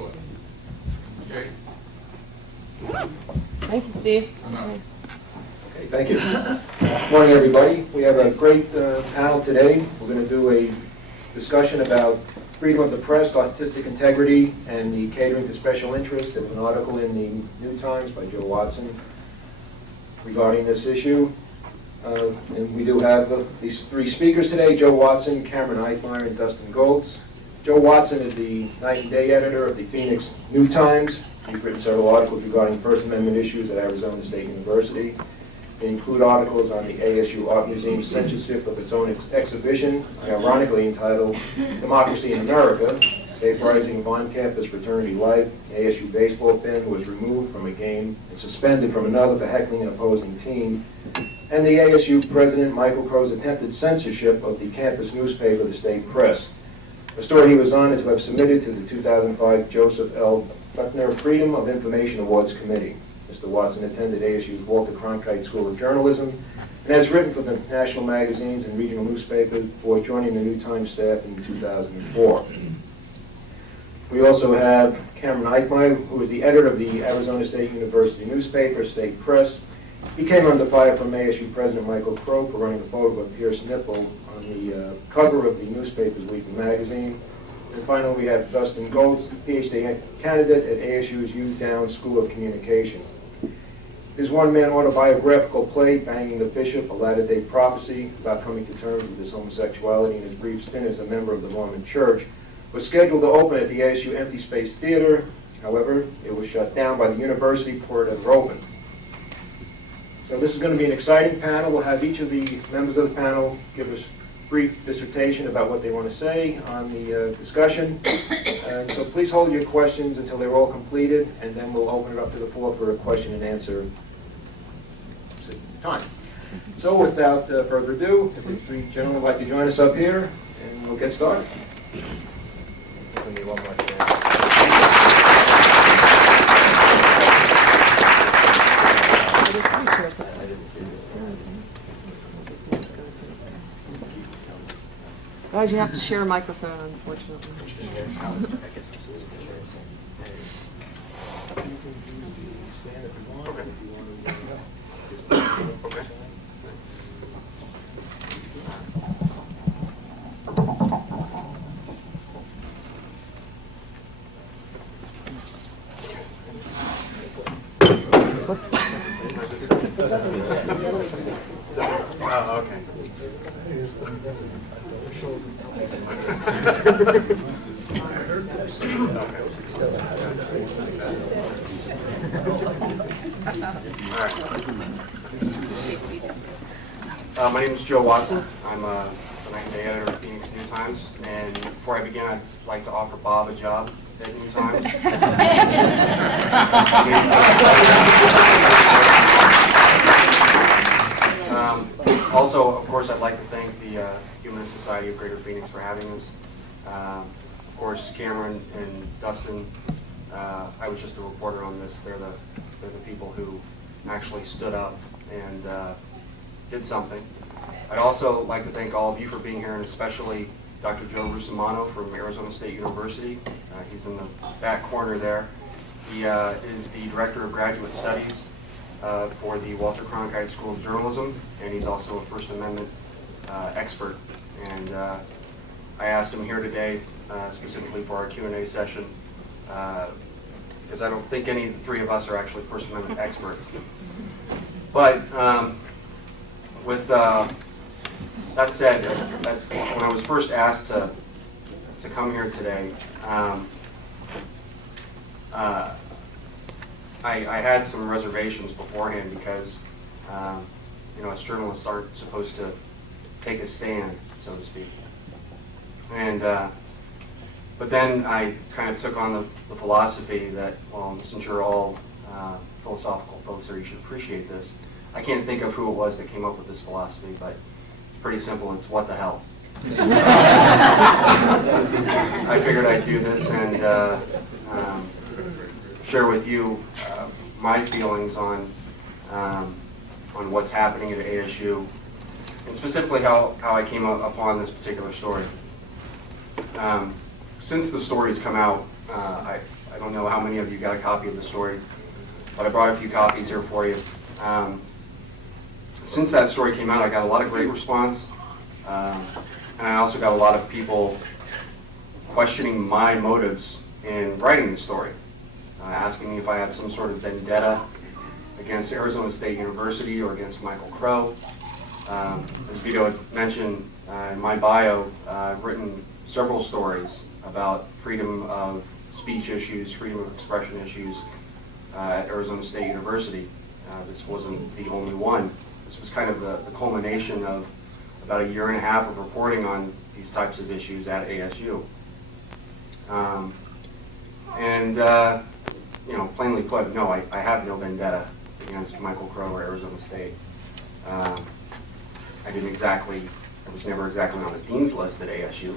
public. Okay. Thank you, Steve. Okay, thank you. Good morning, everybody. We have a great panel today. We're going to do a discussion about freedom of the press, artistic integrity, and the catering to special interest. There's an article in the New Times by Joe Watson regarding this issue. And we do have these three speakers today: Joe Watson, Cameron Eichmeyer, and Dustin Goltz. Joe Watson is the night and day editor of the Phoenix New Times. He's written several articles regarding First Amendment issues at Arizona State University. They include articles on the ASU Art Museum's censorship of its own exhibition, ironically entitled Democracy in America, State Rising of On-Campus Fraternity Life. The ASU baseball fan was removed from a game and suspended from another for heckling an opposing team. And the ASU president, Michael Crow's attempted censorship of the campus newspaper, the State Press. A story he was honored to have submitted to the 2005 Joseph L. Buckner Freedom of Information Awards Committee. Mr. Watson attended ASU's Walter Cronkite School of Journalism and has written for the national magazines and regional newspapers before joining the New Times staff in 2004. We also have Cameron Eichmeyer, who is the editor of the Arizona State University newspaper, State Press. He came under fire from ASU President Michael Crow for running a photo of Pierce Nipple on the cover of the newspaper's weekly magazine. And finally, we have Dustin Goltz, PhD candidate at ASU's U Downs School of Communication. His one-man autobiographical play, Banging the Bishop, a latter-day prophecy about coming to terms with his homosexuality and his brief stint as a member of the Mormon Church, was scheduled to open at the ASU Empty Space Theater. However, it was shut down by the university before it ever opened. So this is going to be an exciting panel. We'll have each of the members of the panel give us a brief dissertation about what they want to say on the discussion. So please hold your questions until they're all completed, and then we'll open it up to the floor for a question and answer time. So without further ado, if the three gentlemen would like to join us up here, and we'll get started. Give me one more chance. Guys, you have to share a microphone, unfortunately. Oh, okay. My name is Joe Watson. I'm the night and day editor of Phoenix New Times. And before I begin, I'd like to offer Bob a job at New Times. Also, of course, I'd like to thank the Humanist Society of Greater Phoenix for having us. Of course, Cameron and Dustin, I was just a reporter on this. They're the people who actually stood up and did something. I'd also like to thank all of you for being here, and especially Dr. Joe Rusomano from Arizona State University. He's in the back corner there. He is the Director of Graduate Studies for the Walter Cronkite School of Journalism, and he's also a First Amendment expert. And I asked him here today specifically for our Q&A session, because I don't think any of the three of us are actually First Amendment experts. But with that said, when I was first asked to come here today, I had some reservations beforehand because, us journalists aren't supposed to take a stand, so to speak. And but then I kind of took on the philosophy that, well, since you're all philosophical folks here, you should appreciate this. I can't think of who it was that came up with this philosophy, but it's pretty simple. It's what the hell. I figured I'd do this and share with you my feelings on what's happening at ASU, and specifically how I came upon this particular story. Since the story's come out, I don't know how many of you got a copy of the story, but I brought a few copies here for you. Since that story came out, I got a lot of great response, and I also got a lot of people questioning my motives in writing the story, asking me if I had some sort of vendetta against Arizona State University or against Michael Crow. As Vito had mentioned in my bio, I've written several stories about freedom of speech issues, freedom of expression issues at Arizona State University. This wasn't the only one. This was kind of the culmination of about a year and a half of reporting on these types of issues at ASU. You know, plainly put, no, I have no vendetta against Michael Crow or Arizona State. I was never exactly on the dean's list at ASU,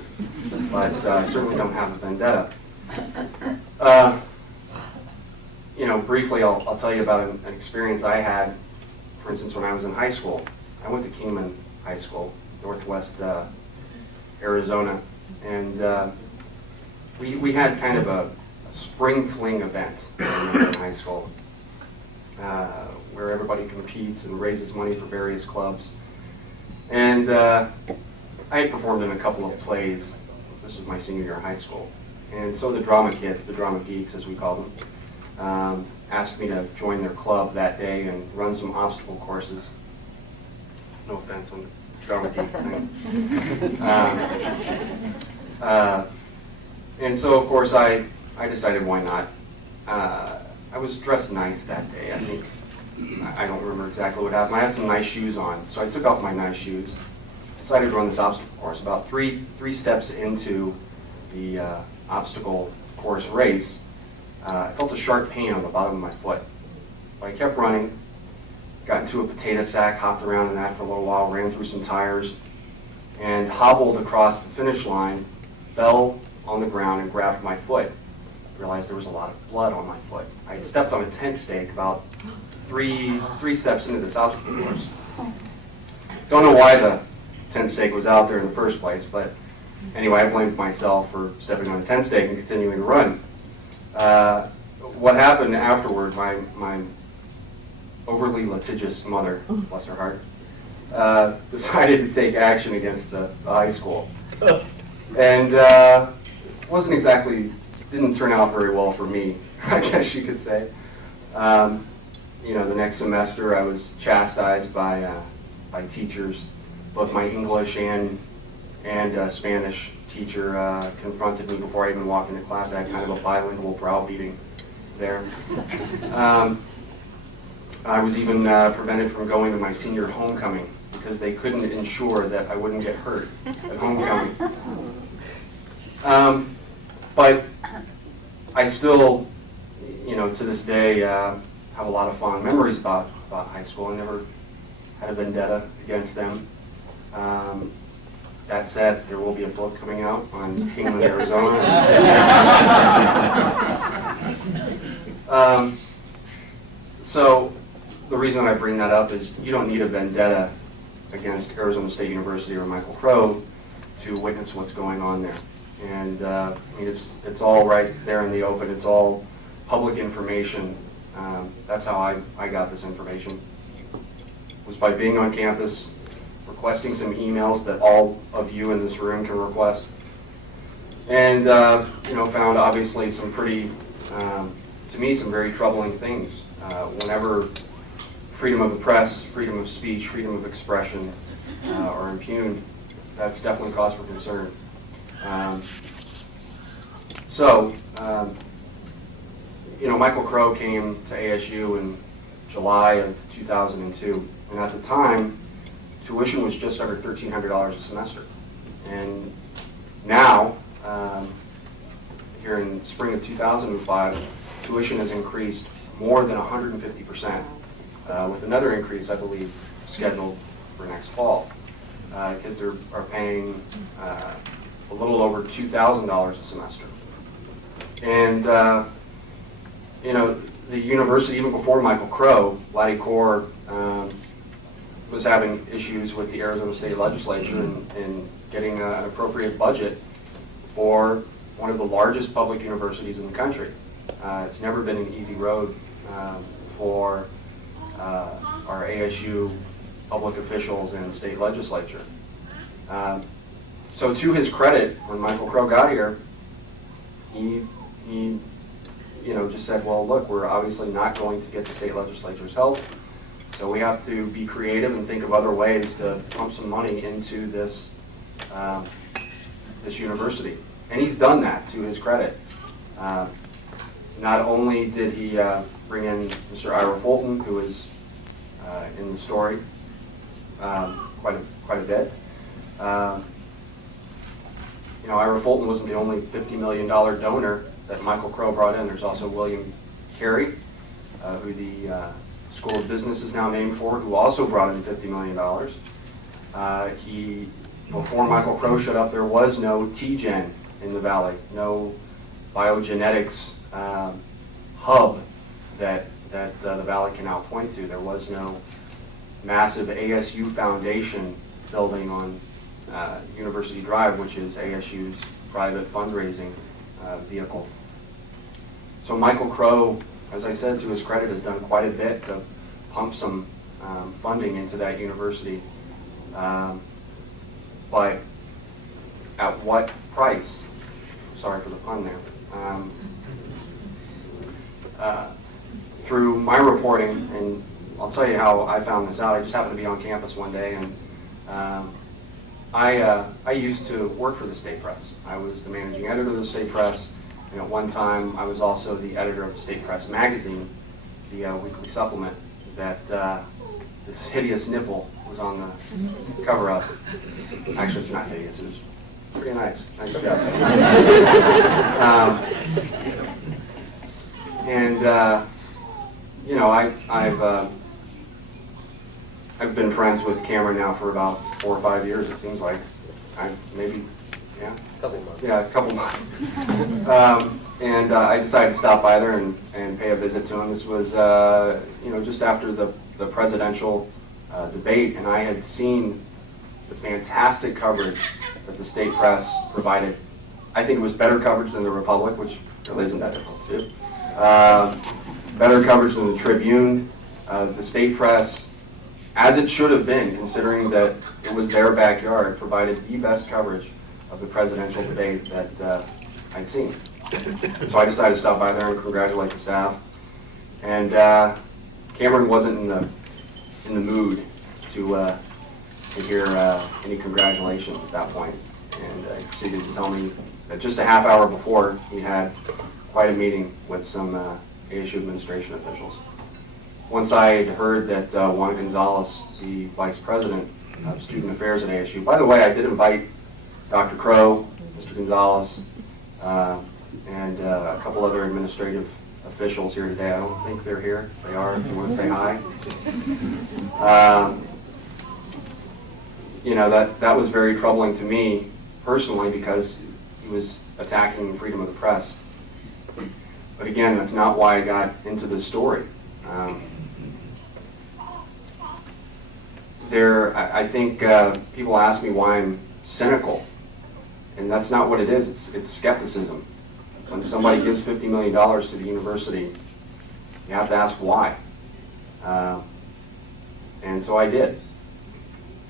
but I certainly don't have a vendetta. You know, briefly, I'll tell you about an experience I had, for instance, when I was in high school. I went to Kingman High School, Northwest Arizona, and we had kind of a spring fling event in high school where everybody competes and raises money for various clubs. And I had performed in a couple of plays. This was my senior year of high school. And so the drama kids, the drama geeks as we call them, asked me to join their club that day and run some obstacle courses. No offense on the drama geek thing. And so of course I decided why not. I was dressed nice that day. I don't remember exactly what happened. I had some nice shoes on, so I took off my nice shoes, decided to run this obstacle course. About three steps into the obstacle course race, I felt a sharp pain on the bottom of my foot. But I kept running, got into a potato sack, hopped around in that for a little while, ran through some tires, and hobbled across the finish line, fell on the ground and grabbed my foot. Realized there was a lot of blood on my foot. I had stepped on a tent stake about three steps into this obstacle course. Don't know why the tent stake was out there in the first place, but anyway, I blamed myself for stepping on a tent stake and continuing to run. What happened afterward, my overly litigious mother, bless her heart, decided to take action against the high school. And didn't turn out very well for me, I guess you could say. You know, the next semester I was chastised by teachers. Both my English and Spanish teacher confronted me before I even walked into class. I had kind of a bilingual browbeating there. I was even prevented from going to my senior homecoming because they couldn't ensure that I wouldn't get hurt at homecoming. But I still, you know, to this day, have a lot of fond memories about high school. I never had a vendetta against them. That said, there will be a book coming out on Kingman, Arizona. So the reason I bring that up is you don't need a vendetta against Arizona State University or Michael Crow to witness what's going on there. And I mean, it's all right there in the open. It's all public information. That's how I got this information. Was by being on campus, requesting some emails that all of you in this room can request, and you know, found obviously some pretty, to me, some very troubling things. Whenever freedom of the press, freedom of speech, freedom of expression are impugned, that's definitely cause for concern. You know, Michael Crow came to ASU in July of 2002, and at the time, tuition was just under $1,300 a semester. And now, here in spring of 2005, tuition has increased more than 150%, with another increase, I believe, scheduled for next fall. Kids are paying a little over $2,000 a semester. And, you know, the university, even before Michael Crow, Laddie Core, was having issues with the Arizona State Legislature in getting an appropriate budget for one of the largest public universities in the country. It's never been an easy road for our ASU public officials and the state legislature. So to his credit, when Michael Crow got here, he just said, well, look, we're obviously not going to get the state legislature's help, so we have to be creative and think of other ways to pump some money into this this university. And he's done that, to his credit. Not only did he bring in Mr. Ira Fulton, who is in the story quite a bit. Ira Fulton wasn't the only $50 million donor that Michael Crow brought in. There's also William Carey, who the School of Business is now named for, who also brought in $50 million. Before Michael Crow showed up, there was no TGen in the Valley, no biogenetics hub that the Valley can now point to. There was no massive ASU Foundation building on University Drive, which is ASU's private fundraising vehicle. So Michael Crow, as I said, to his credit, has done quite a bit to pump some funding into that university. But at what price? Sorry for the pun there. Through my reporting, and I'll tell you how I found this out. I just happened to be on campus one day, and I used to work for the State Press. I was the managing editor of the State Press, and at one time I was also the editor of the State Press magazine, the weekly supplement that this hideous nipple was on the cover of. Actually, it's not hideous. It was pretty nice. Nice job. I've been friends with Cameron now for about 4 or 5 years. It seems like maybe. Yeah, a couple months. I decided to stop by there and pay a visit to him. This was, just after the presidential debate, and I had seen the fantastic coverage that the State Press provided. I think it was better coverage than the Republic, which really isn't that difficult to do. Better coverage than the Tribune. The State Press, as it should have been, considering that it was their backyard, provided the best coverage of the presidential debate that I'd seen. So I decided to stop by there and congratulate the staff. And Cameron wasn't in the mood to hear any congratulations at that point. And he proceeded to tell me that just a half hour before, he had quite a meeting with some ASU administration officials. Once I had heard that Juan Gonzalez, the vice president of student affairs at ASU, by the way, I did invite Dr. Crow, Mr. Gonzalez, and a couple other administrative officials here today. I don't think they're here. They are, if you want to say hi. That was very troubling to me personally because he was attacking freedom of the press. But again, that's not why I got into this story. I think people ask me why I'm cynical, and that's not what it is. It's skepticism. When somebody gives $50 million to the university, you have to ask why. And so I did.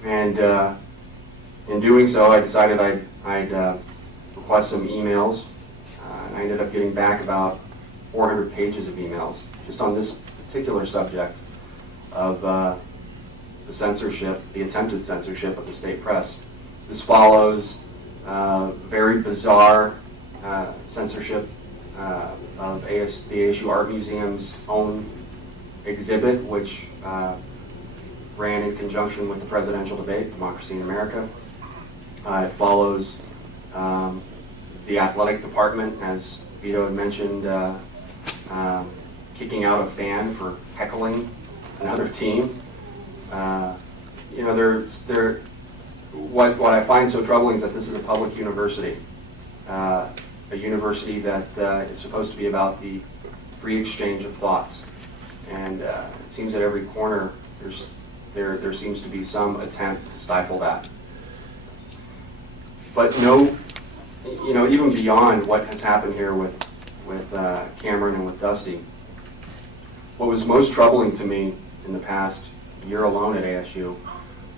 And in doing so, I decided I'd request some emails. And I ended up getting back about 400 pages of emails just on this particular subject of the censorship, the attempted censorship of the State Press. This follows very bizarre censorship of the ASU Art Museum's own exhibit, which ran in conjunction with the presidential debate, Democracy in America. It follows the athletic department, as Vito had mentioned, kicking out a fan for heckling another team. What I find so troubling is that this is a public university, a university that is supposed to be about the free exchange of thoughts, and it seems at every corner there seems to be some attempt to stifle that. But no you know, even beyond what has happened here with Cameron and with Dusty, what was most troubling to me in the past year alone at ASU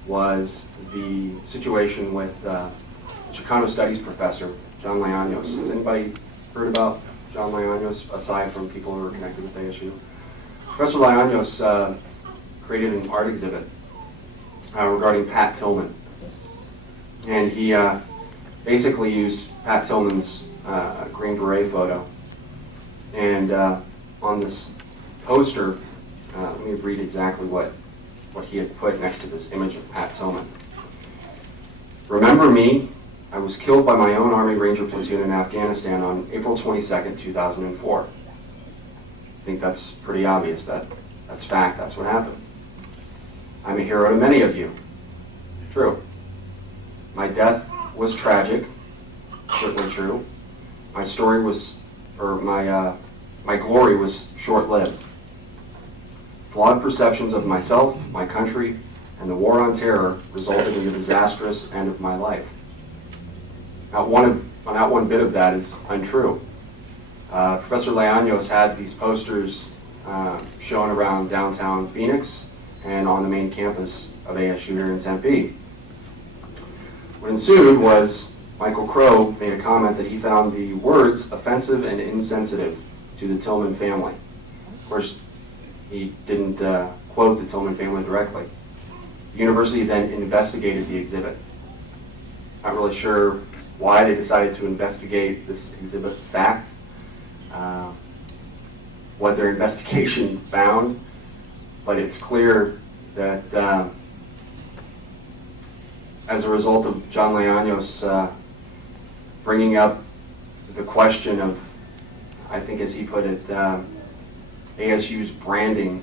was the situation with Chicano Studies professor, John Leaños. Has anybody heard about John Leaños, aside from people who are connected with ASU? Professor Leaños created an art exhibit regarding Pat Tillman. And he basically used Pat Tillman's Green Beret photo. And on this poster, let me read exactly what he had put next to this image of Pat Tillman. "Remember me? I was killed by my own Army Ranger platoon in Afghanistan on April 22nd, 2004. I think that's pretty obvious. That's fact. That's what happened. I'm a hero to many of you. True. My death was tragic. Certainly true. My story was, or my glory was short-lived. Flawed perceptions of myself, my country, and the war on terror resulted in the disastrous end of my life. Not one bit of that is untrue. Professor Leaños had these posters shown around downtown Phoenix and on the main campus of ASU here in Tempe. What ensued was Michael Crow made a comment that he found the words offensive and insensitive to the Tillman family. Of course, he didn't quote the Tillman family directly. The university then investigated the exhibit. Not really sure why they decided to investigate this exhibit fact, what their investigation found, but it's clear that as a result of John Leaños bringing up the question of, I think as he put it, ASU's branding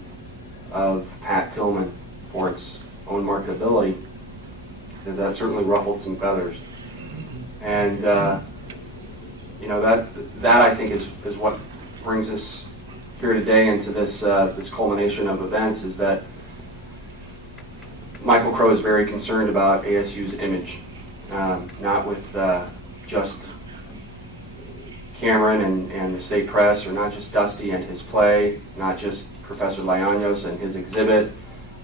of Pat Tillman for its own marketability, that certainly ruffled some feathers. And you know, that I think is what brings us here today into this this culmination of events, is that Michael Crow is very concerned about ASU's image, not with just Cameron and the state press, or not just Dusty and his play, not just Professor Leaños and his exhibit,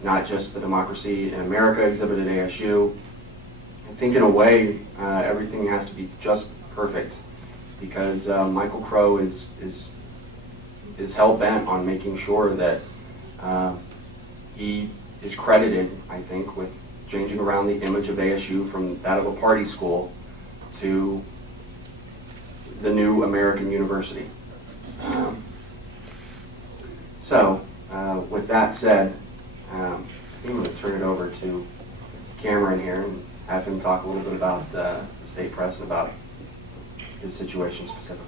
not just the Democracy in America exhibit at ASU. I think in a way, everything has to be just perfect, because Michael Crow is hell-bent on making sure that he is credited, I think, with changing around the image of ASU from that of a party school to the new American university. So, with that said, I'm going to turn it over to Cameron here and have him talk a little bit about the state press and about his situation specifically.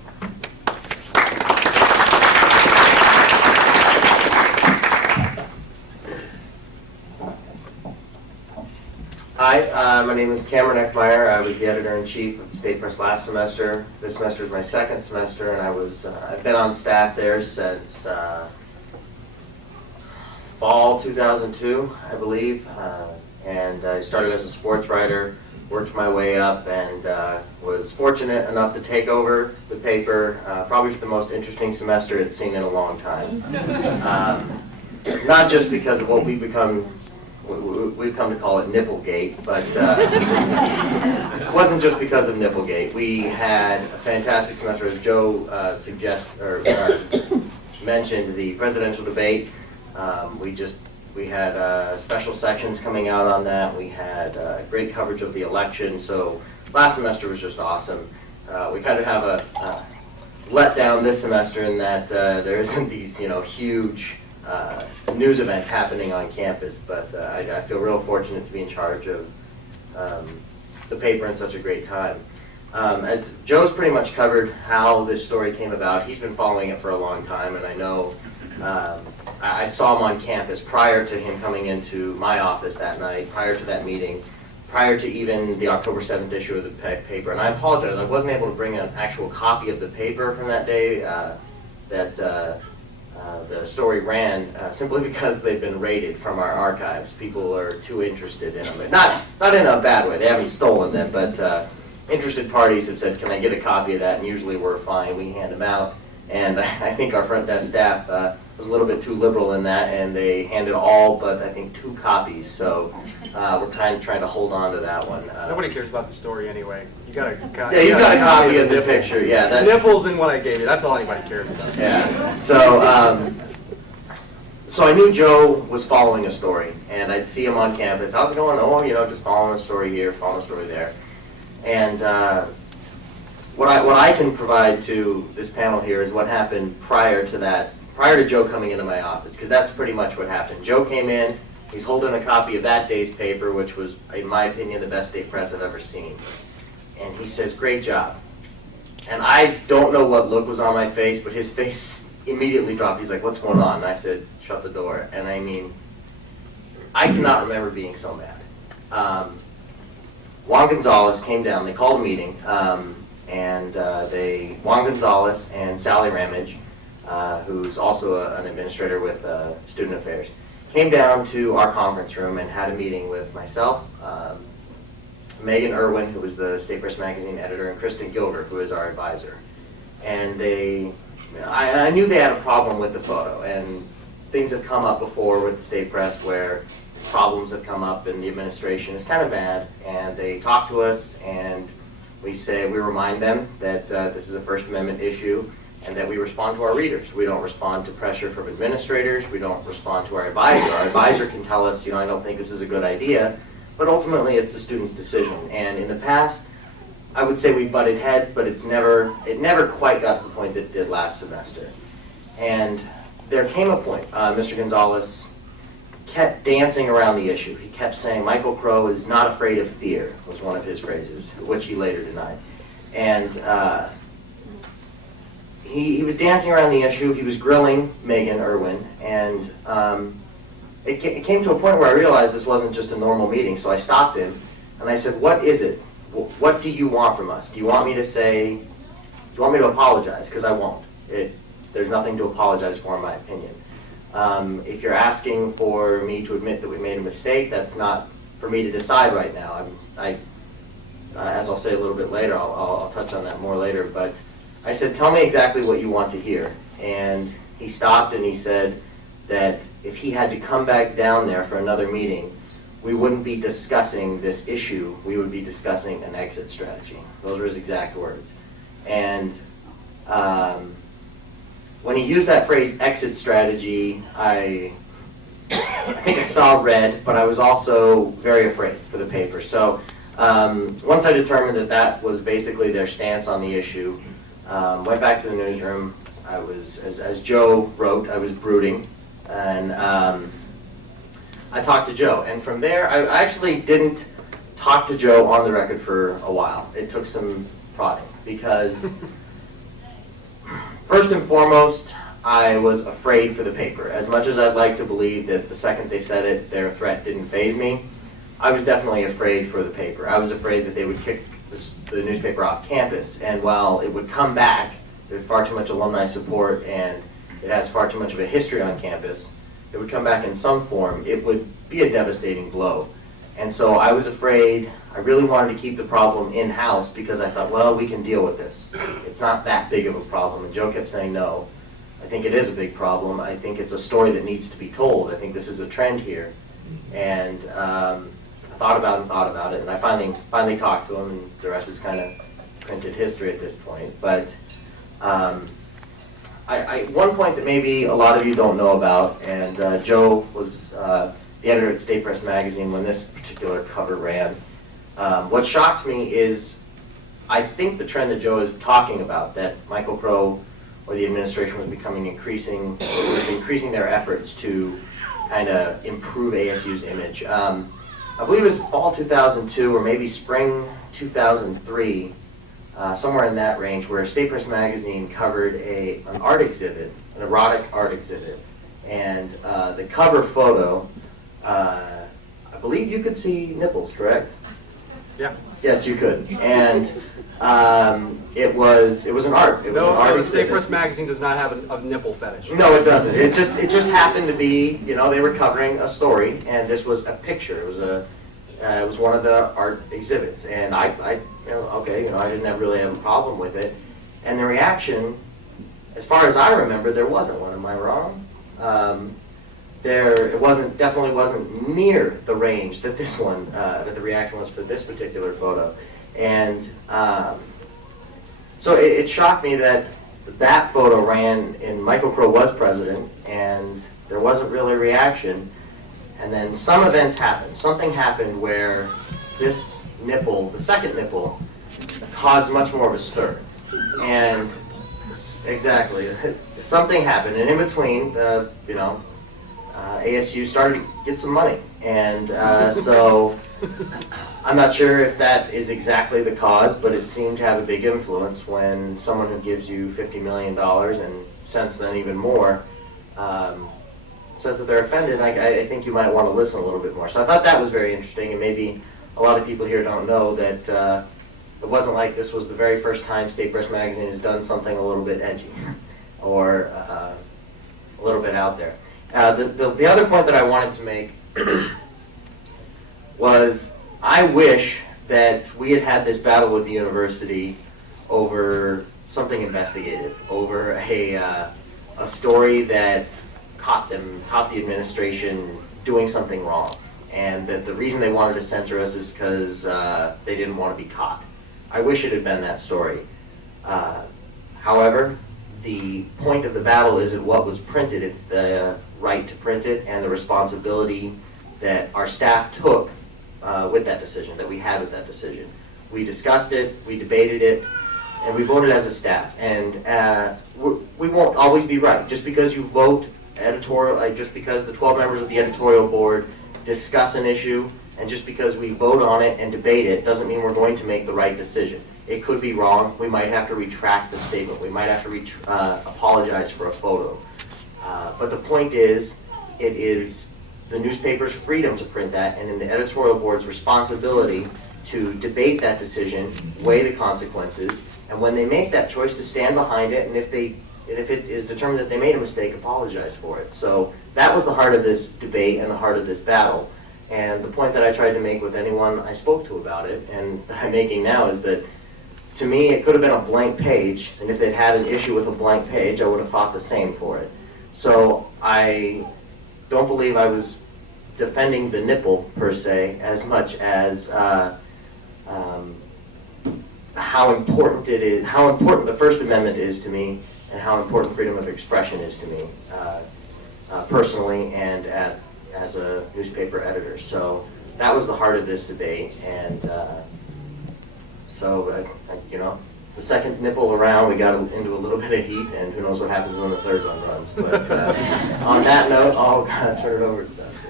Hi, my name is Cameron Eckmeyer. I was the editor-in-chief of the State Press last semester. This semester is my second semester, and I've been on staff there since fall 2002, I believe. And I started as a sports writer, worked my way up, and was fortunate enough to take over the paper, probably for the most interesting semester it's seen in a long time. Not just because of what we've come to call it Nipplegate, but it wasn't just because of Nipplegate. We had a fantastic semester, as Joe mentioned, the presidential debate. We had special sections coming out on that. We had great coverage of the election. So last semester was just awesome. We kind of have a letdown this semester in that there isn't these, huge news events happening on campus, but I feel real fortunate to be in charge of the paper in such a great time. Joe's pretty much covered how this story came about. He's been following it for a long time, and I know I saw him on campus prior to him coming into my office that night, prior to that meeting, prior to even the October 7th issue of the paper. And I apologize, I wasn't able to bring an actual copy of the paper from that day that the story ran, simply because they've been raided from our archives. People are too interested in them. Not in a bad way. They haven't stolen them, but interested parties had said, can I get a copy of that? And usually we're fine, we hand them out. And I think our front desk staff was a little bit too liberal in that, and they handed all but, I think, 2 copies. So we're kind of trying to hold on to that one. Nobody cares about the story anyway. You got a copy. Yeah, you got a copy of the picture. Yeah, The nipples and what I gave you. That's all anybody cares about. Yeah. So, so I knew Joe was following a story, and I'd see him on campus. How's it going? Oh, you know, just following a story here, following a story there. And what I can provide to this panel here is what happened prior to that, prior to Joe coming into my office, because that's pretty much what happened. Joe came in, he's holding a copy of that day's paper, which was, in my opinion, the best day press I've ever seen. And he says, great job. And I don't know what look was on my face, but his face immediately dropped. He's like, what's going on? And I said, shut the door. And I mean, I cannot remember being so mad. Juan Gonzalez came down, they called a meeting, and Juan Gonzalez and Sally Ramage, who's also an administrator with Student Affairs, came down to our conference room and had a meeting with myself, Megan Irwin, who was the State Press Magazine editor, and Kristen Gilder, who is our advisor. And I knew they had a problem with the photo, and things have come up before with the State Press where problems have come up and the administration is kind of mad, and they talk to us, and we remind them that this is a First Amendment issue and that we respond to our readers. We don't respond to pressure from administrators. We don't respond to our advisor. Our advisor can tell us, you know, I don't think this is a good idea, but ultimately it's the student's decision. And in the past, I would say we butted heads, but it never quite got to the point that it did last semester. And there came a point, Mr. Gonzalez kept dancing around the issue. He kept saying Michael Crow is not afraid of fear, was one of his phrases, which he later denied. And he was dancing around the issue. He was grilling Megan Irwin, and it came to a point where I realized this wasn't just a normal meeting, so I stopped him, and I said, what is it? What do you want from us? Do you want me to apologize? Because I won't. There's nothing to apologize for, in my opinion. If you're asking for me to admit that we made a mistake, that's not for me to decide right now. As I'll say a little bit later, I'll touch on that more later, but I said, tell me exactly what you want to hear. And he stopped and he said that if he had to come back down there for another meeting, we wouldn't be discussing this issue, we would be discussing an exit strategy. Those were his exact words. And when he used that phrase, exit strategy, I think I saw red, but I was also very afraid for the paper. So once I determined that that was basically their stance on the issue, went back to the newsroom. I was, as Joe wrote, I was brooding, and I talked to Joe. And from there, I actually didn't talk to Joe on the record for a while. It took some prodding, because first and foremost, I was afraid for the paper. As much as I'd like to believe that the second they said it, their threat didn't faze me, I was definitely afraid for the paper. I was afraid that they would kick the newspaper off campus, and while it would come back, there's far too much alumni support and it has far too much of a history on campus, it would come back in some form, it would be a devastating blow. And so I was afraid. I really wanted to keep the problem in-house because I thought, well, we can deal with this. It's not that big of a problem. And Joe kept saying, no, I think it is a big problem. I think it's a story that needs to be told. I think this is a trend here. And I thought about it, and I finally talked to him, and the rest is kind of printed history at this point. But one point that maybe a lot of you don't know about, and Joe was the editor at State Press Magazine when this particular cover ran. What shocked me is, I think the trend that Joe is talking about, that Michael Crow or the administration was increasing their efforts to kind of improve ASU's image. I believe it was fall 2002 or maybe spring 2003, somewhere in that range, where State Press Magazine covered an art exhibit, an erotic art exhibit. And the cover photo, I believe you could see nipples, correct? Yeah. Yes, you could. And it was an art. It was an art No, State exhibit. Press Magazine does not have a nipple fetish. No, it doesn't. It just happened to be, you know, they were covering a story, and this was a picture. It was It was one of the art exhibits, and I didn't really have a problem with it. And the reaction, as far as I remember, there wasn't one. Am I wrong? It definitely wasn't near the range that this one, that the reaction was for this particular photo. And so it shocked me that that photo ran and Michael Crow was president, and there wasn't really a reaction. And then some events happened. Something happened where this nipple, the second nipple, caused much more of a stir. And exactly, something happened, and in between, ASU started to get some money, and so I'm not sure if that is exactly the cause, but it seemed to have a big influence when someone who gives you $50 million and since then even more says that they're offended. I think you might want to listen a little bit more. So I thought that was very interesting, and maybe a lot of people here don't know that it wasn't like this was the very first time State Press Magazine has done something a little bit edgy or a little bit out there. The other point that I wanted to make was I wish that we had had this battle with the university over something investigative, over a story that caught the administration doing something wrong, and that the reason they wanted to censor us is because they didn't want to be caught. I wish it had been that story. However, the point of the battle isn't what was printed, it's the right to print it and the responsibility that our staff took with that decision, that we had with that decision. We discussed it, we debated it, and we voted as a staff. And we won't always be right. Just because you vote editorial, just because the 12 members of the editorial board discuss an issue, and just because we vote on it and debate it, doesn't mean we're going to make the right decision. It could be wrong. We might have to retract the statement. We might have to apologize for a photo. But the point is, it is the newspaper's freedom to print that, and in the editorial board's responsibility to debate that decision, weigh the consequences, and when they make that choice, to stand behind it, and if it is determined that they made a mistake, apologize for it. So that was the heart of this debate and the heart of this battle. And the point that I tried to make with anyone I spoke to about it, and that I'm making now, is that to me it could have been a blank page, and if they'd had an issue with a blank page, I would have fought the same for it. So I don't believe I was defending the nipple, per se, as much as how important it is, how important the First Amendment is to me, and how important freedom of expression is to me, personally and as a newspaper editor. So that was the heart of this debate, and the second nipple around, we got into a little bit of heat, and who knows what happens when the third one runs. But on that note, I'll turn it over to Dusty.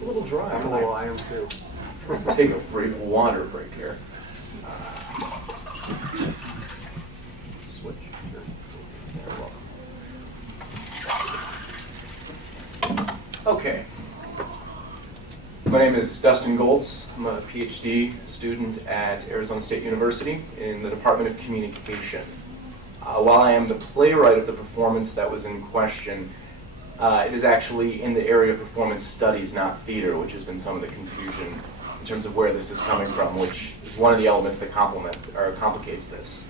A little dry. I'm a little, I am too. Take a break, water break here. Switch. Okay. My name is Dustin Goltz. I'm a PhD student at Arizona State University in the Department of Communication. While I am the playwright of the performance that was in question, it is actually in the area of performance studies, not theater, which has been some of the confusion in terms of where this is coming from, which is one of the elements that complicates this.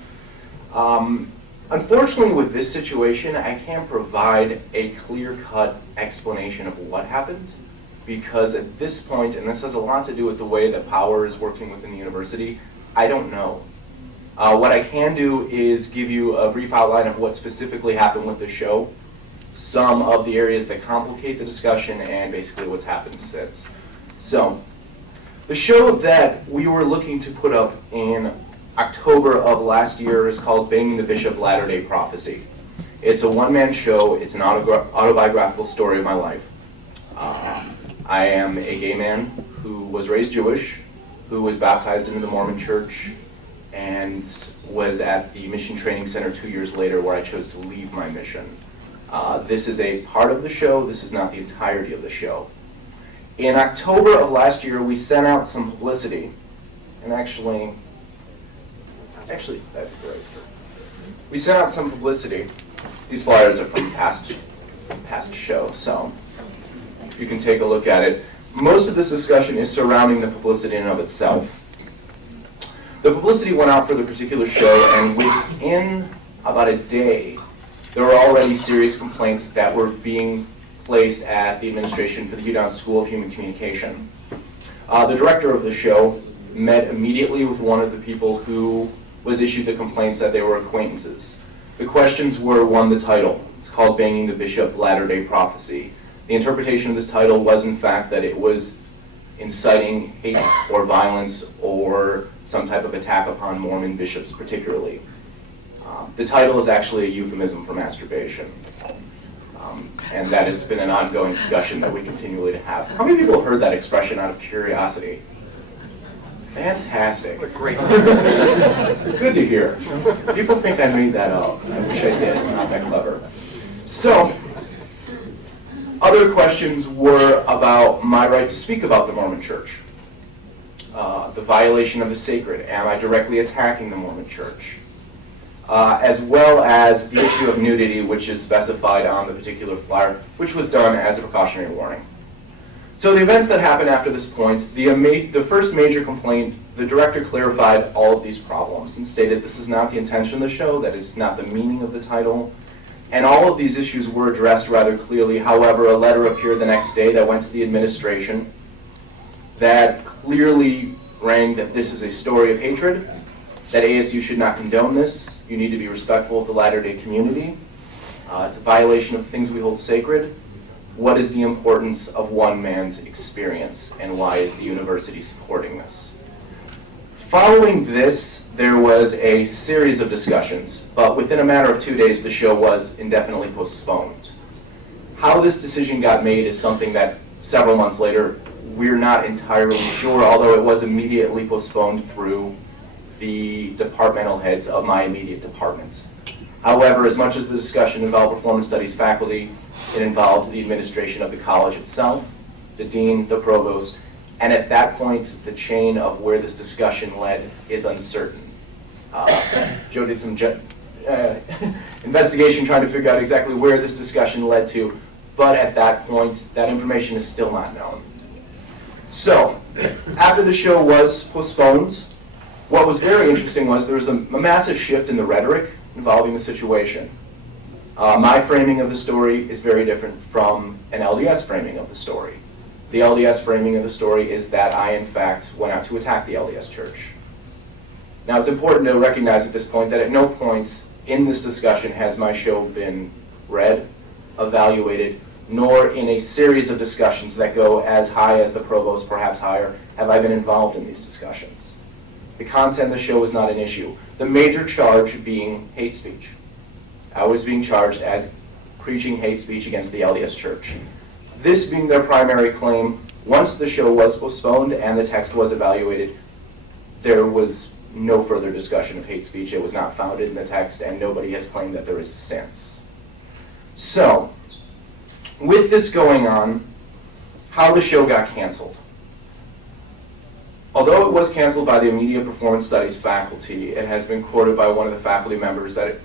Unfortunately, with this situation, I can't provide a clear-cut explanation of what happened, because at this point, and this has a lot to do with the way that power is working within the university, I don't know. What I can do is give you a brief outline of what specifically happened with the show, some of the areas that complicate the discussion, and basically what's happened since. So, the show that we were looking to put up in October of last year is called Banging the Bishop Latter-day Prophecy. It's a one-man show. It's an autobiographical story of my life. I am a gay man who was raised Jewish, who was baptized into the Mormon Church, and was at the Mission Training Center 2 years later, where I chose to leave my mission. This is a part of the show. This is not the entirety of the show. In October of last year, we sent out some publicity, and actually, that'd be great. we sent out some publicity. These flyers are from past show, so you can take a look at it. Most of this discussion is surrounding the publicity in and of itself. The publicity went out for the particular show, and within about a day, there were already serious complaints that were being placed at the administration for the UDON School of Human Communication. The director of the show met immediately with one of the people who was issued the complaints that they were acquaintances. The questions were, one, the title. It's called Banging the Bishop, Latter-day Prophecy. The interpretation of this title was, in fact, that it was inciting hate or violence or some type of attack upon Mormon bishops particularly. The title is actually a euphemism for masturbation. And that has been an ongoing discussion that we continually have. How many people have heard that expression out of curiosity? Fantastic. Great. Good to hear. People think I made that up. I wish I did. I'm not that clever. So, other questions were about my right to speak about the Mormon Church. The violation of the sacred. Am I directly attacking the Mormon Church? As well as the issue of nudity, which is specified on the particular flyer, which was done as a precautionary warning. So the events that happened after this point, the first major complaint, the director clarified all of these problems and stated this is not the intention of the show, that is not the meaning of the title, and all of these issues were addressed rather clearly. However, a letter appeared the next day that went to the administration that clearly rang that this is a story of hatred, that ASU should not condone this. You need to be respectful of the Latter-day community. It's a violation of things we hold sacred. What is the importance of one man's experience, and why is the university supporting this? Following this, there was a series of discussions, but within a matter of 2 days, the show was indefinitely postponed. How this decision got made is something that several months later, we're not entirely sure, although it was immediately postponed through the departmental heads of my immediate department. However, as much as the discussion involved performance studies faculty, it involved the administration of the college itself, the dean, the provost, and at that point, the chain of where this discussion led is uncertain. Joe did some investigation trying to figure out exactly where this discussion led to, but at that point, that information is still not known. So, after the show was postponed, what was very interesting was there was a massive shift in the rhetoric involving the situation. My framing of the story is very different from an LDS framing of the story. The LDS framing of the story is that I, in fact, went out to attack the LDS Church. Now, it's important to recognize at this point that at no point in this discussion has my show been read, evaluated, nor in a series of discussions that go as high as the provost, perhaps higher, have I been involved in these discussions. The content of the show is not an issue. The major charge being hate speech. I was being charged as preaching hate speech against the LDS Church. This being their primary claim, once the show was postponed and the text was evaluated, there was no further discussion of hate speech. It was not founded in the text, and nobody has claimed that there is since. So, with this going on, how the show got canceled. Although it was canceled by the immediate performance studies faculty, it has been quoted by one of the faculty members that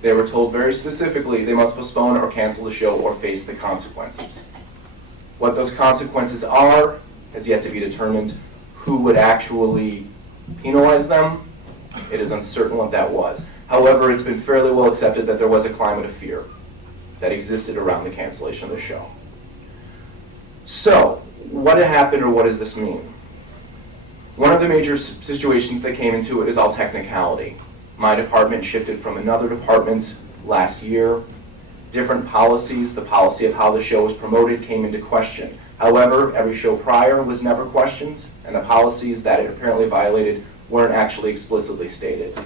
they were told very specifically they must postpone or cancel the show or face the consequences. What those consequences are has yet to be determined. Who would actually penalize them? It is uncertain what that was. However, it's been fairly well accepted that there was a climate of fear that existed around the cancellation of the show. So, what had happened, or what does this mean? One of the major situations that came into it is all technicality. My department shifted from another department last year. Different policies, the policy of how the show was promoted came into question. However, every show prior was never questioned, and the policies that it apparently violated weren't actually explicitly stated.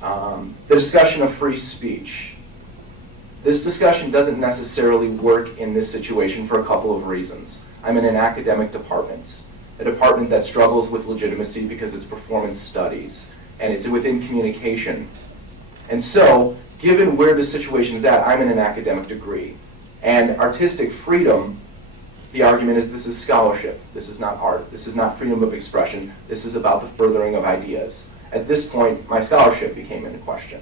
The discussion of free speech. This discussion doesn't necessarily work in this situation for a couple of reasons. I'm in an academic department, a department that struggles with legitimacy because it's performance studies, and it's within communication. And so, given where the situation is at, I'm in an academic degree. And artistic freedom, the argument is this is scholarship. This is not art. This is not freedom of expression. This is about the furthering of ideas. At this point, my scholarship became into question.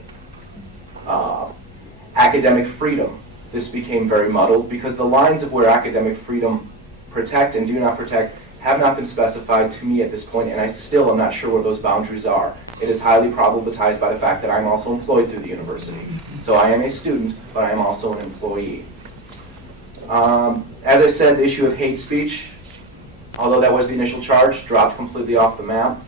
academic freedom. This became very muddled because the lines of where academic freedom protect and do not protect have not been specified to me at this point, and I still am not sure where those boundaries are. It is highly problematized by the fact that I'm also employed through the university. So I am a student, but I am also an employee. As I said, the issue of hate speech, although that was the initial charge, dropped completely off the map.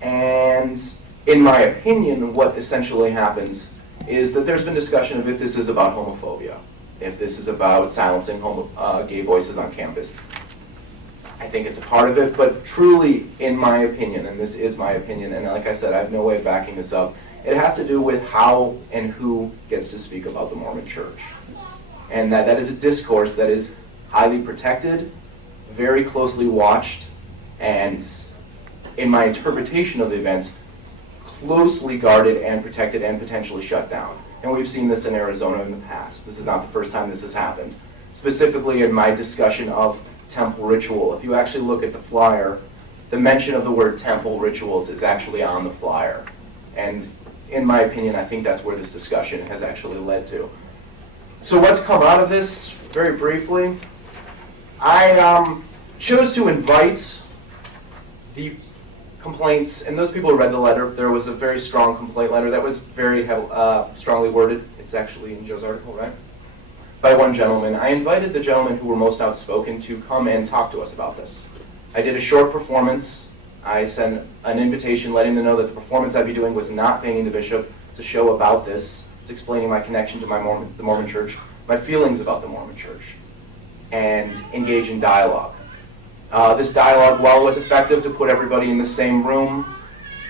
And in my opinion, what essentially happened is that there's been discussion of if this is about homophobia, if this is about silencing gay voices on campus. I think it's a part of it, but truly, in my opinion, and this is my opinion, and like I said, I have no way of backing this up, it has to do with how and who gets to speak about the Mormon Church. And that is a discourse that is highly protected, very closely watched, and in my interpretation of the events, closely guarded and protected and potentially shut down. And we've seen this in Arizona in the past. This is not the first time this has happened. Specifically in my discussion of temple ritual, if you actually look at the flyer, the mention of the word temple rituals is actually on the flyer. And in my opinion, I think that's where this discussion has actually led to. So what's come out of this, very briefly, I chose to invite the complaints, and those people who read the letter, there was a very strong complaint letter that was very strongly worded. It's actually in Joe's article, right? By one gentleman. I invited the gentlemen who were most outspoken to come and talk to us about this. I did a short performance. I sent an invitation letting them know that the performance I'd be doing was not painting the bishop. It's a show about this. It's explaining my connection to the Mormon Church, my feelings about the Mormon Church, and engage in dialogue. This dialogue, while it was effective to put everybody in the same room,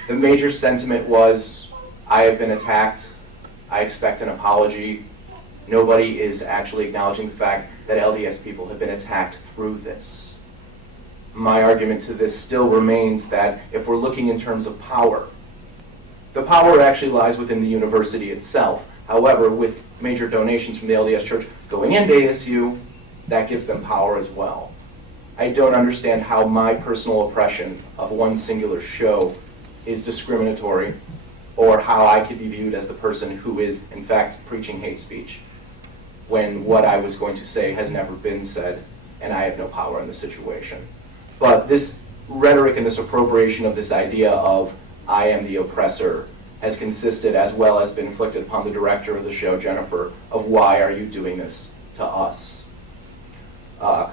the major sentiment was, I have been attacked, I expect an apology. Nobody is actually acknowledging the fact that LDS people have been attacked through this. My argument to this still remains that if we're looking in terms of power, the power actually lies within the university itself. However, with major donations from the LDS Church going into ASU, that gives them power as well. I don't understand how my personal oppression of one singular show is discriminatory, or how I could be viewed as the person who is, in fact, preaching hate speech, when what I was going to say has never been said, and I have no power in the situation. But this rhetoric and this appropriation of this idea of I am the oppressor has consisted, as well as been inflicted upon the director of the show, Jennifer, of why are you doing this to us?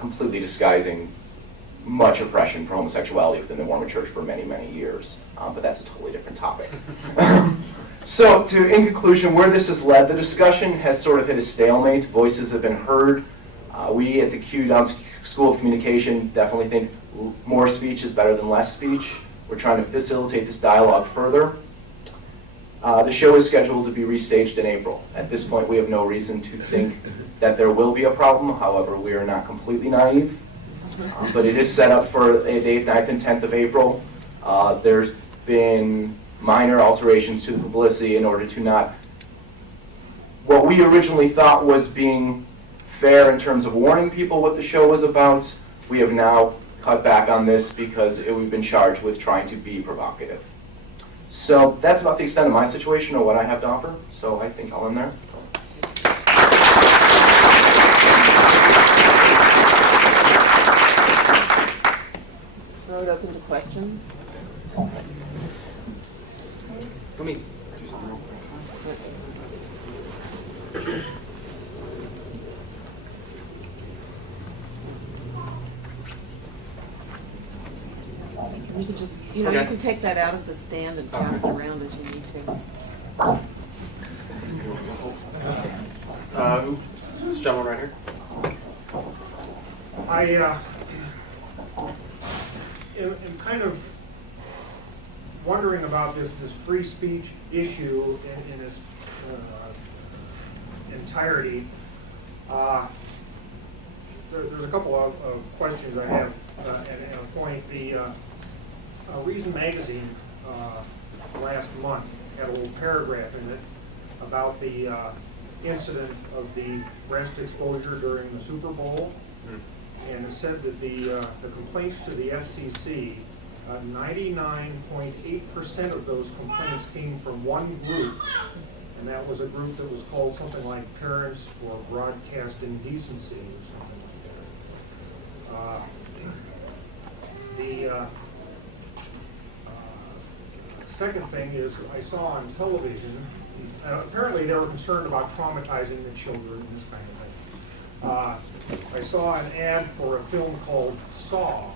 Completely disguising much oppression for homosexuality within the Mormon Church for many, many years. But that's a totally different topic. So, in conclusion, where this has led, the discussion has sort of hit a stalemate. Voices have been heard. We at the Down School of Communication definitely think more speech is better than less speech. We're trying to facilitate this dialogue further. The show is scheduled to be restaged in April. At this point, we have no reason to think that there will be a problem. However, we are not completely naive. But it is set up for the 8th, 9th, and 10th of April. There's been minor alterations to the publicity in order to not, what we originally thought was being fair in terms of warning people what the show was about, we have now cut back on this because we've been charged with trying to be provocative. So that's about the extent of my situation or what I have to offer. So I think I'll end there. Throw it open to questions. Let me do something real quick. You can just, you know, Okay. you can take that out of the stand and pass it around as you need to. This gentleman right here. I am kind of wondering about this free speech issue in its entirety. There's a couple of questions I have and a point. The Reason Magazine last month had a little paragraph in it about the incident of the breast exposure during the Super Bowl. And it said that the complaints to the FCC, 99.8% of those complaints came from one group, and that was a group that was called something like Parents for Broadcast Indecency or something like that. Second thing is I saw on television, apparently they were concerned about traumatizing the children and this kind of thing. I saw an ad for a film called Saw.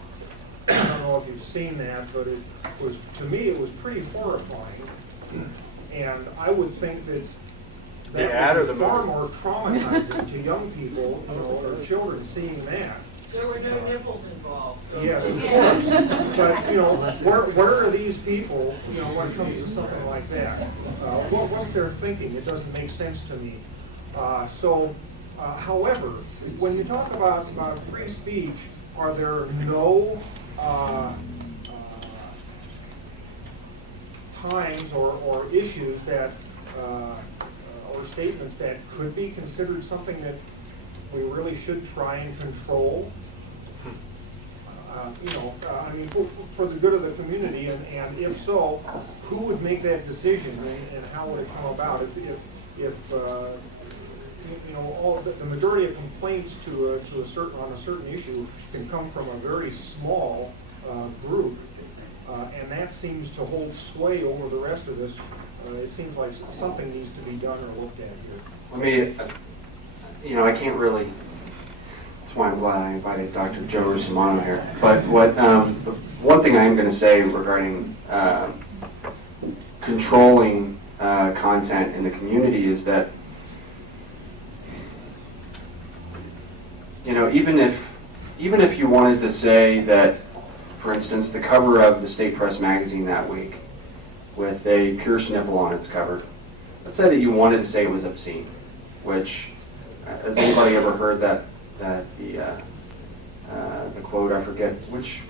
I don't know if you've seen that, but it was, to me, it was pretty horrifying. And I would think that The ad or would the be far movie? more traumatizing to young people, or children seeing that. There were no nipples involved. So. Yes, of course. But, where are these people, when it comes to something like that? What's their thinking? It doesn't make sense to me. However, when you talk about free speech, are there no times or issues that, or statements that could be considered something that we really should try and control? For the good of the community, and if so, who would make that decision, and how would it come about? If the majority of complaints on a certain issue can come from a very small group, and that seems to hold sway over the rest of this. It seems like something needs to be done or looked at here. I can't really. That's why I'm glad I invited Dr. Joe Rusomano here. But one thing I am going to say regarding controlling content in the community is that, even if you wanted to say that, for instance, the cover of the State Press magazine that week with a pierced nipple on its cover, let's say that you wanted to say it was obscene, which, has anybody ever heard that the quote, I forget, which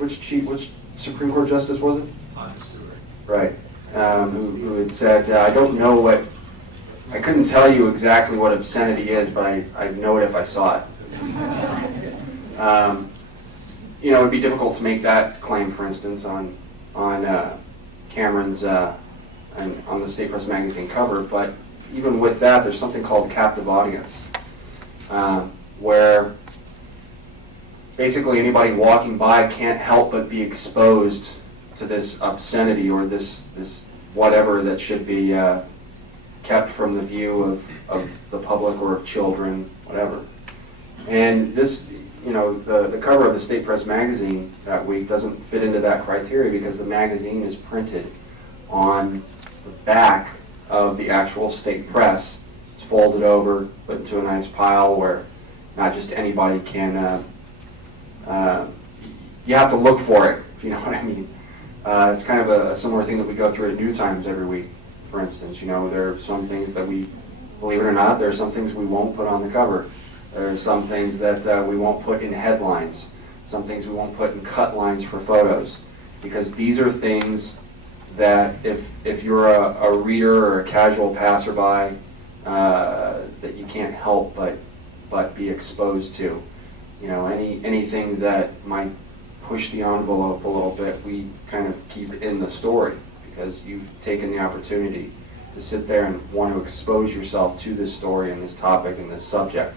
Supreme Court Justice was it? Right. Who had said, I don't know I couldn't tell you exactly what obscenity is, but I'd know it if I saw it. It would be difficult to make that claim, for instance, on Cameron's and on the State Press magazine cover, but even with that, there's something called captive audience, where basically anybody walking by can't help but be exposed to this obscenity or this whatever that should be kept from the view of the public or of children, whatever. And this, the cover of the State Press magazine that week doesn't fit into that criteria because the magazine is printed on the back of the actual State Press. It's folded over, put into a nice pile where not just anybody can, you have to look for it, if you know what I mean. It's kind of a similar thing that we go through at New Times every week, for instance. There are some things that we, believe it or not, there are some things we won't put on the cover. There are some things that we won't put in headlines, some things we won't put in cut lines for photos, because these are things that if you're a reader or a casual passerby, that you can't help but be exposed to. Anything that might push the envelope a little bit, we kind of keep in the story because you've taken the opportunity to sit there and want to expose yourself to this story and this topic and this subject.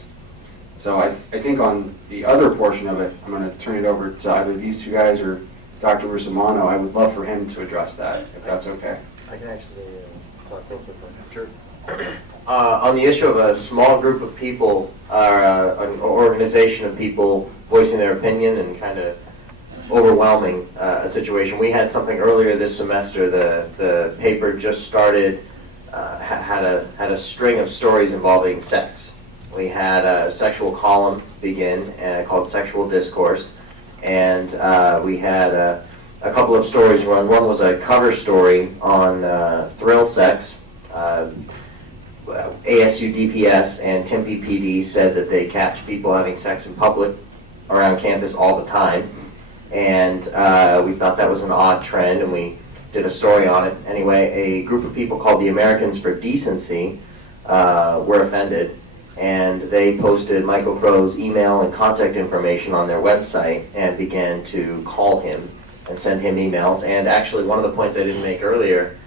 So I think on the other portion of it, I'm going to turn it over to either these two guys or Dr. Rusomano. I would love for him to address that, if that's okay. I can actually talk real quickly. Sure. On the issue of a small group of people, or an organization of people voicing their opinion and kind of overwhelming a situation, we had something earlier this semester. The paper just started, had a string of stories involving sex. We had a sexual column begin called Sexual Discourse, and we had a couple of stories run. One was a cover story on thrill sex. ASU DPS and Tempe PD said that they catch people having sex in public around campus all the time, and we thought that was an odd trend, and we did a story on it. Anyway, a group of people called the Americans for Decency were offended, and they posted Michael Crow's email and contact information on their website and began to call him and send him emails. And actually, one of the points I didn't make earlier,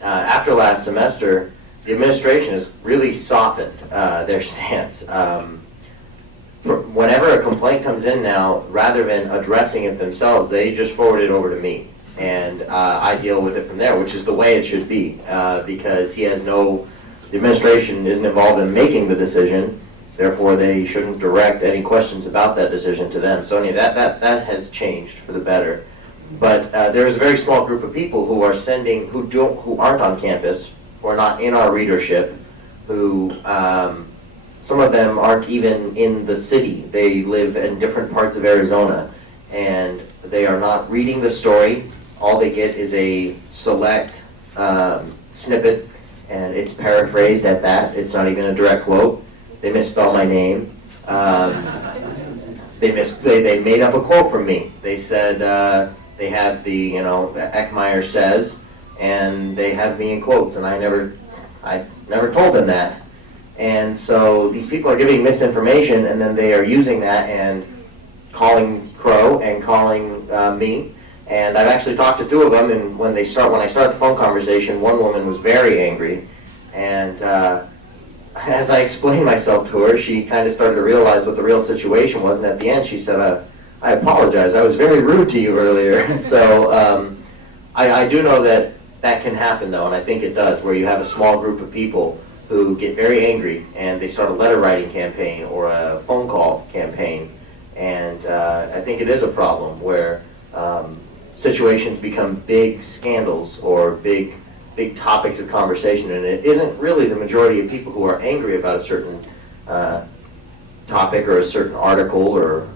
after last semester, the administration has really softened their stance. Whenever a complaint comes in now, rather than addressing it themselves, they just forward it over to me. And I deal with it from there, which is the way it should be, because the administration isn't involved in making the decision, therefore they shouldn't direct any questions about that decision to them. So anyway, that has changed for the better. But there's a very small group of people who are who aren't on campus, who are not in our readership, who some of them aren't even in the city. They live in different parts of Arizona, and they are not reading the story. All they get is a select snippet, and it's paraphrased at that. It's not even a direct quote. They misspell my name. They made up a quote from me. They said they have the Eckmeyer says, and they have me in quotes, and I never told them that. And so these people are giving misinformation, and then they are using that and calling Crow and calling me. And I've actually talked to two of them, and when I started the phone conversation, one woman was very angry, and as I explained myself to her, she kind of started to realize what the real situation was, and at the end she said, I apologize, I was very rude to you earlier. So I do know that can happen, though, and I think it does, where you have a small group of people who get very angry, and they start a letter writing campaign or a phone call campaign, and I think it is a problem where situations become big scandals or big topics of conversation, and it isn't really the majority of people who are angry about a certain topic or a certain article or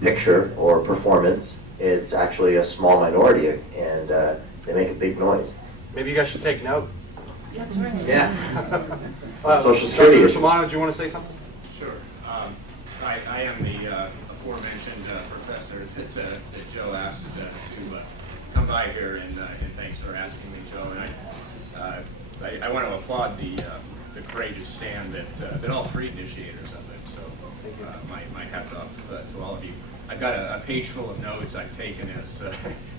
picture or performance. It's actually a small minority, and they make a big noise. Maybe you guys should take note. That's right. Yeah. Social Security Dr. issue. Romano, do you want to say something? Sure. I am the aforementioned professor that Joe asked to come by here, and thanks for asking me, Joe. And I want to applaud the courageous stand that all three initiators of it. So my hats off to all of you. I've got a page full of notes I've taken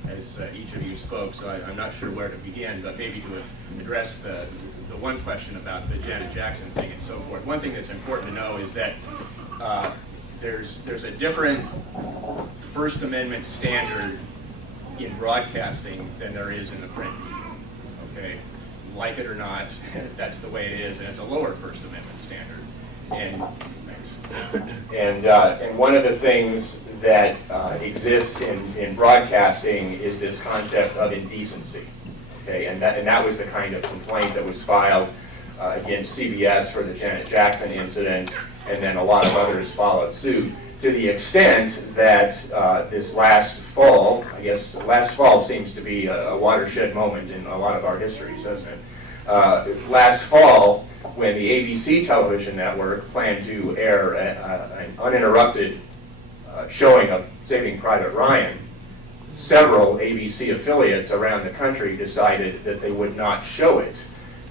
as each of you spoke, so I'm not sure where to begin, but maybe to address the one question about the Janet Jackson thing and so forth. One thing that's important to know is that there's a different First Amendment standard in broadcasting than there is in the print medium. Okay, like it or not, that's the way it is, and it's a lower First Amendment standard. And And one of the things that exists in broadcasting is this concept of indecency. Okay, and that was the kind of complaint that was filed against CBS for the Janet Jackson incident, and then a lot of others followed suit, to the extent that this last fall, I guess last fall seems to be a watershed moment in a lot of our histories, doesn't it? Last fall, when the ABC television network planned to air an uninterrupted showing of Saving Private Ryan, several ABC affiliates around the country decided that they would not show it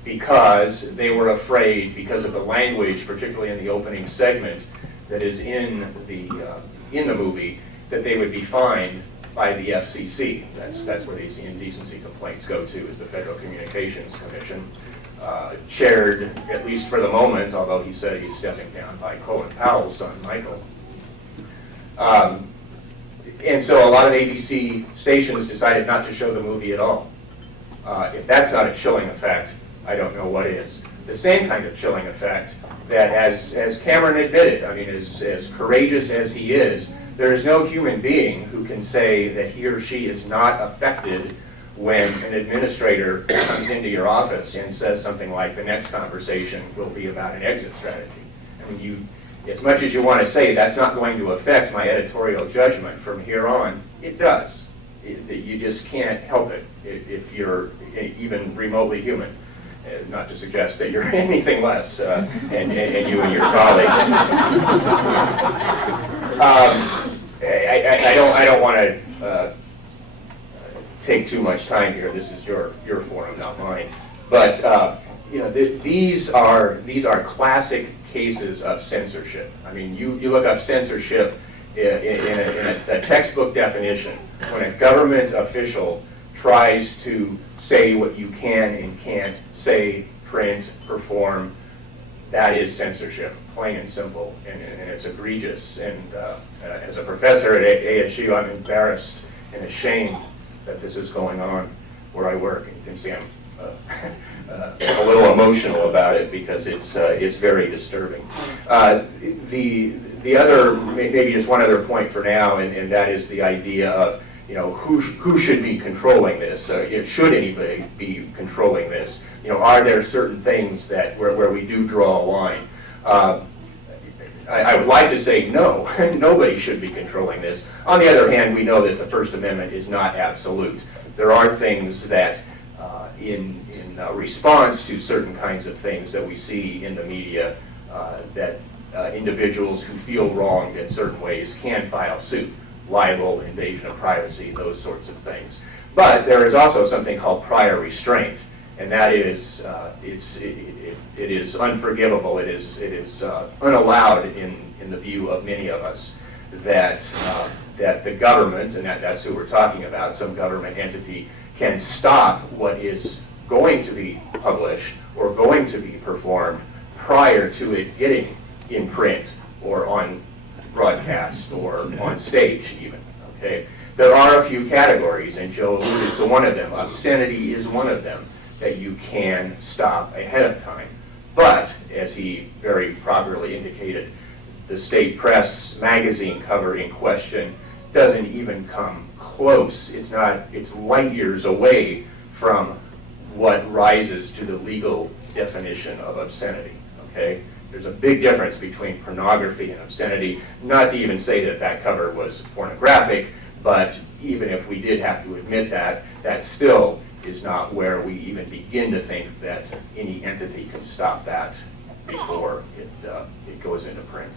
because they were afraid, because of the language, particularly in the opening segment that is in the movie, that they would be fined by the FCC. That's where these indecency complaints go to, is the Federal Communications Commission, chaired, at least for the moment, although he said he's stepping down, by Colin Powell's son, Michael. And so a lot of ABC stations decided not to show the movie at all. If that's not a chilling effect, I don't know what is. The same kind of chilling effect that, as Cameron admitted, I mean, as courageous as he is, there is no human being who can say that he or she is not affected when an administrator comes into your office and says something like, the next conversation will be about an exit strategy. I mean, as much as you want to say that's not going to affect my editorial judgment from here on, it does. You just can't help it if you're even remotely human. Not to suggest that you're anything less, and you and your colleagues. I don't want to take too much time here. This is your forum, not mine. But these are classic cases of censorship. I mean, you look up censorship in a textbook definition. When a government official tries to say what you can and can't say print, perform, that is censorship, plain and simple, and it's egregious. And as a professor at ASU, I'm embarrassed and ashamed that this is going on where I work. And you can see I'm a little emotional about it because it's very disturbing. The other, maybe just one other point for now, and that is the idea of, you know, who should be controlling this? Should anybody be controlling this? You know, are there certain things that where we do draw a line? I would like to say no, nobody should be controlling this. On the other hand, we know that the First Amendment is not absolute. There are things that, in response to certain kinds of things that we see in the media, that individuals who feel wronged in certain ways can file suit. Libel, invasion of privacy, those sorts of things. But there is also something called prior restraint, and that is it is unforgivable. It is unallowed in the view of many of us that that the government, and that's who we're talking about, some government entity, can stop what is going to be published or going to be performed prior to it getting in print or on broadcast or on stage even, okay? There are a few categories, and Joe alluded to one of them. Obscenity is one of them that you can stop ahead of time. But, as he very properly indicated, the state press magazine cover in question doesn't even come close. It's light years away from what rises to the legal definition of obscenity, okay? There's a big difference between pornography and obscenity. Not to even say that that cover was pornographic, but even if we did have to admit that, that still is not where we even begin to think that any entity can stop that before it goes into print.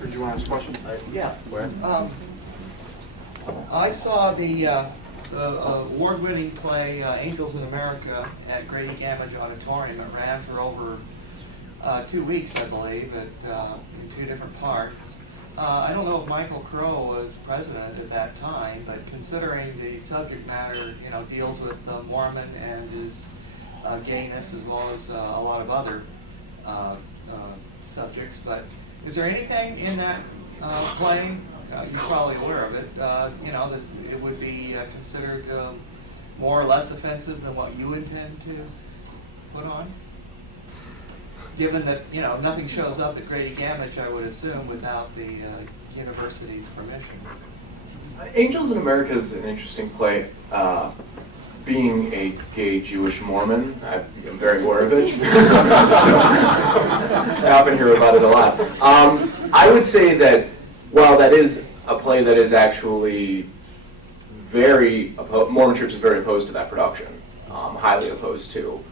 Did you want to ask a question? Yeah. I saw the award-winning play Angels in America at Grady Gamage Auditorium. It ran for over 2 weeks, I believe, in 2 different parts. I don't know if Michael Crow was president at that time, but considering the subject matter, you know, deals with Mormon and his gayness as well as a lot of other subjects. But is there anything in that play, you're probably aware of it, you know, that it would be considered more or less offensive than what you intend to put on? Given that, you know, nothing shows up at Grady Gamage, I would assume, without the university's permission. Angels in America is an interesting play. Being a gay Jewish Mormon, I'm very aware of it. So, I often hear about it a lot. I would say that while that is a play that is actually Mormon Church is very opposed to that production, highly opposed to.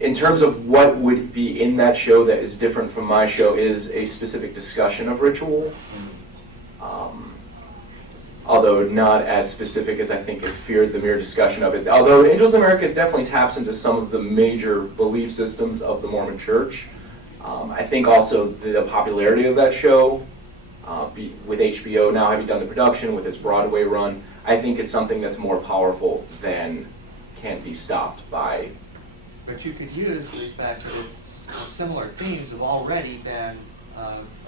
In terms of what would be in that show that is different from my show is a specific discussion of ritual. Although not as specific as I think is feared, the mere discussion of it. Although Angels in America definitely taps into some of the major belief systems of the Mormon Church. I think also the popularity of that show, with HBO now having done the production, with its Broadway run, I think it's something that's more powerful than can be stopped by. But you could use the fact that it's similar themes have already been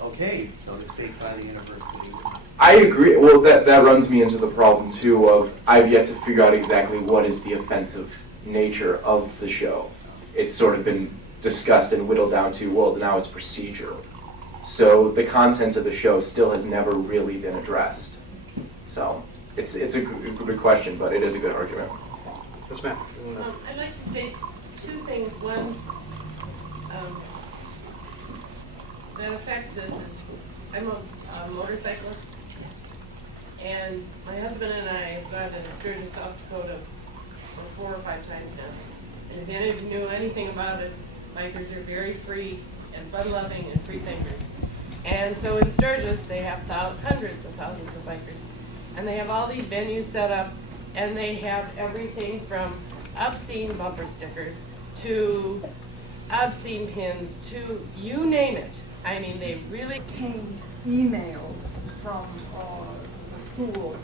okayed, so to speak, by the university. I agree. Well, that runs me into the problem, too, of I've yet to figure out exactly what is the offensive nature of the show. It's sort of been discussed and whittled down to, well, now it's procedure. So the content of the show still has never really been addressed. So it's a good question, but it is a good argument. Yes, ma'am. I'd like to say 2 things. One, that affects us is I'm a motorcyclist, and my husband and I have gone to Sturgis, South Dakota 4 or 5 times now. And if any of you knew anything about it, bikers are very free and fun-loving and free thinkers. And so in Sturgis, they have hundreds of thousands of bikers. And they have all these venues set up, and they have everything from obscene bumper stickers to obscene pins to you name it. I mean, they really Came emails from the school.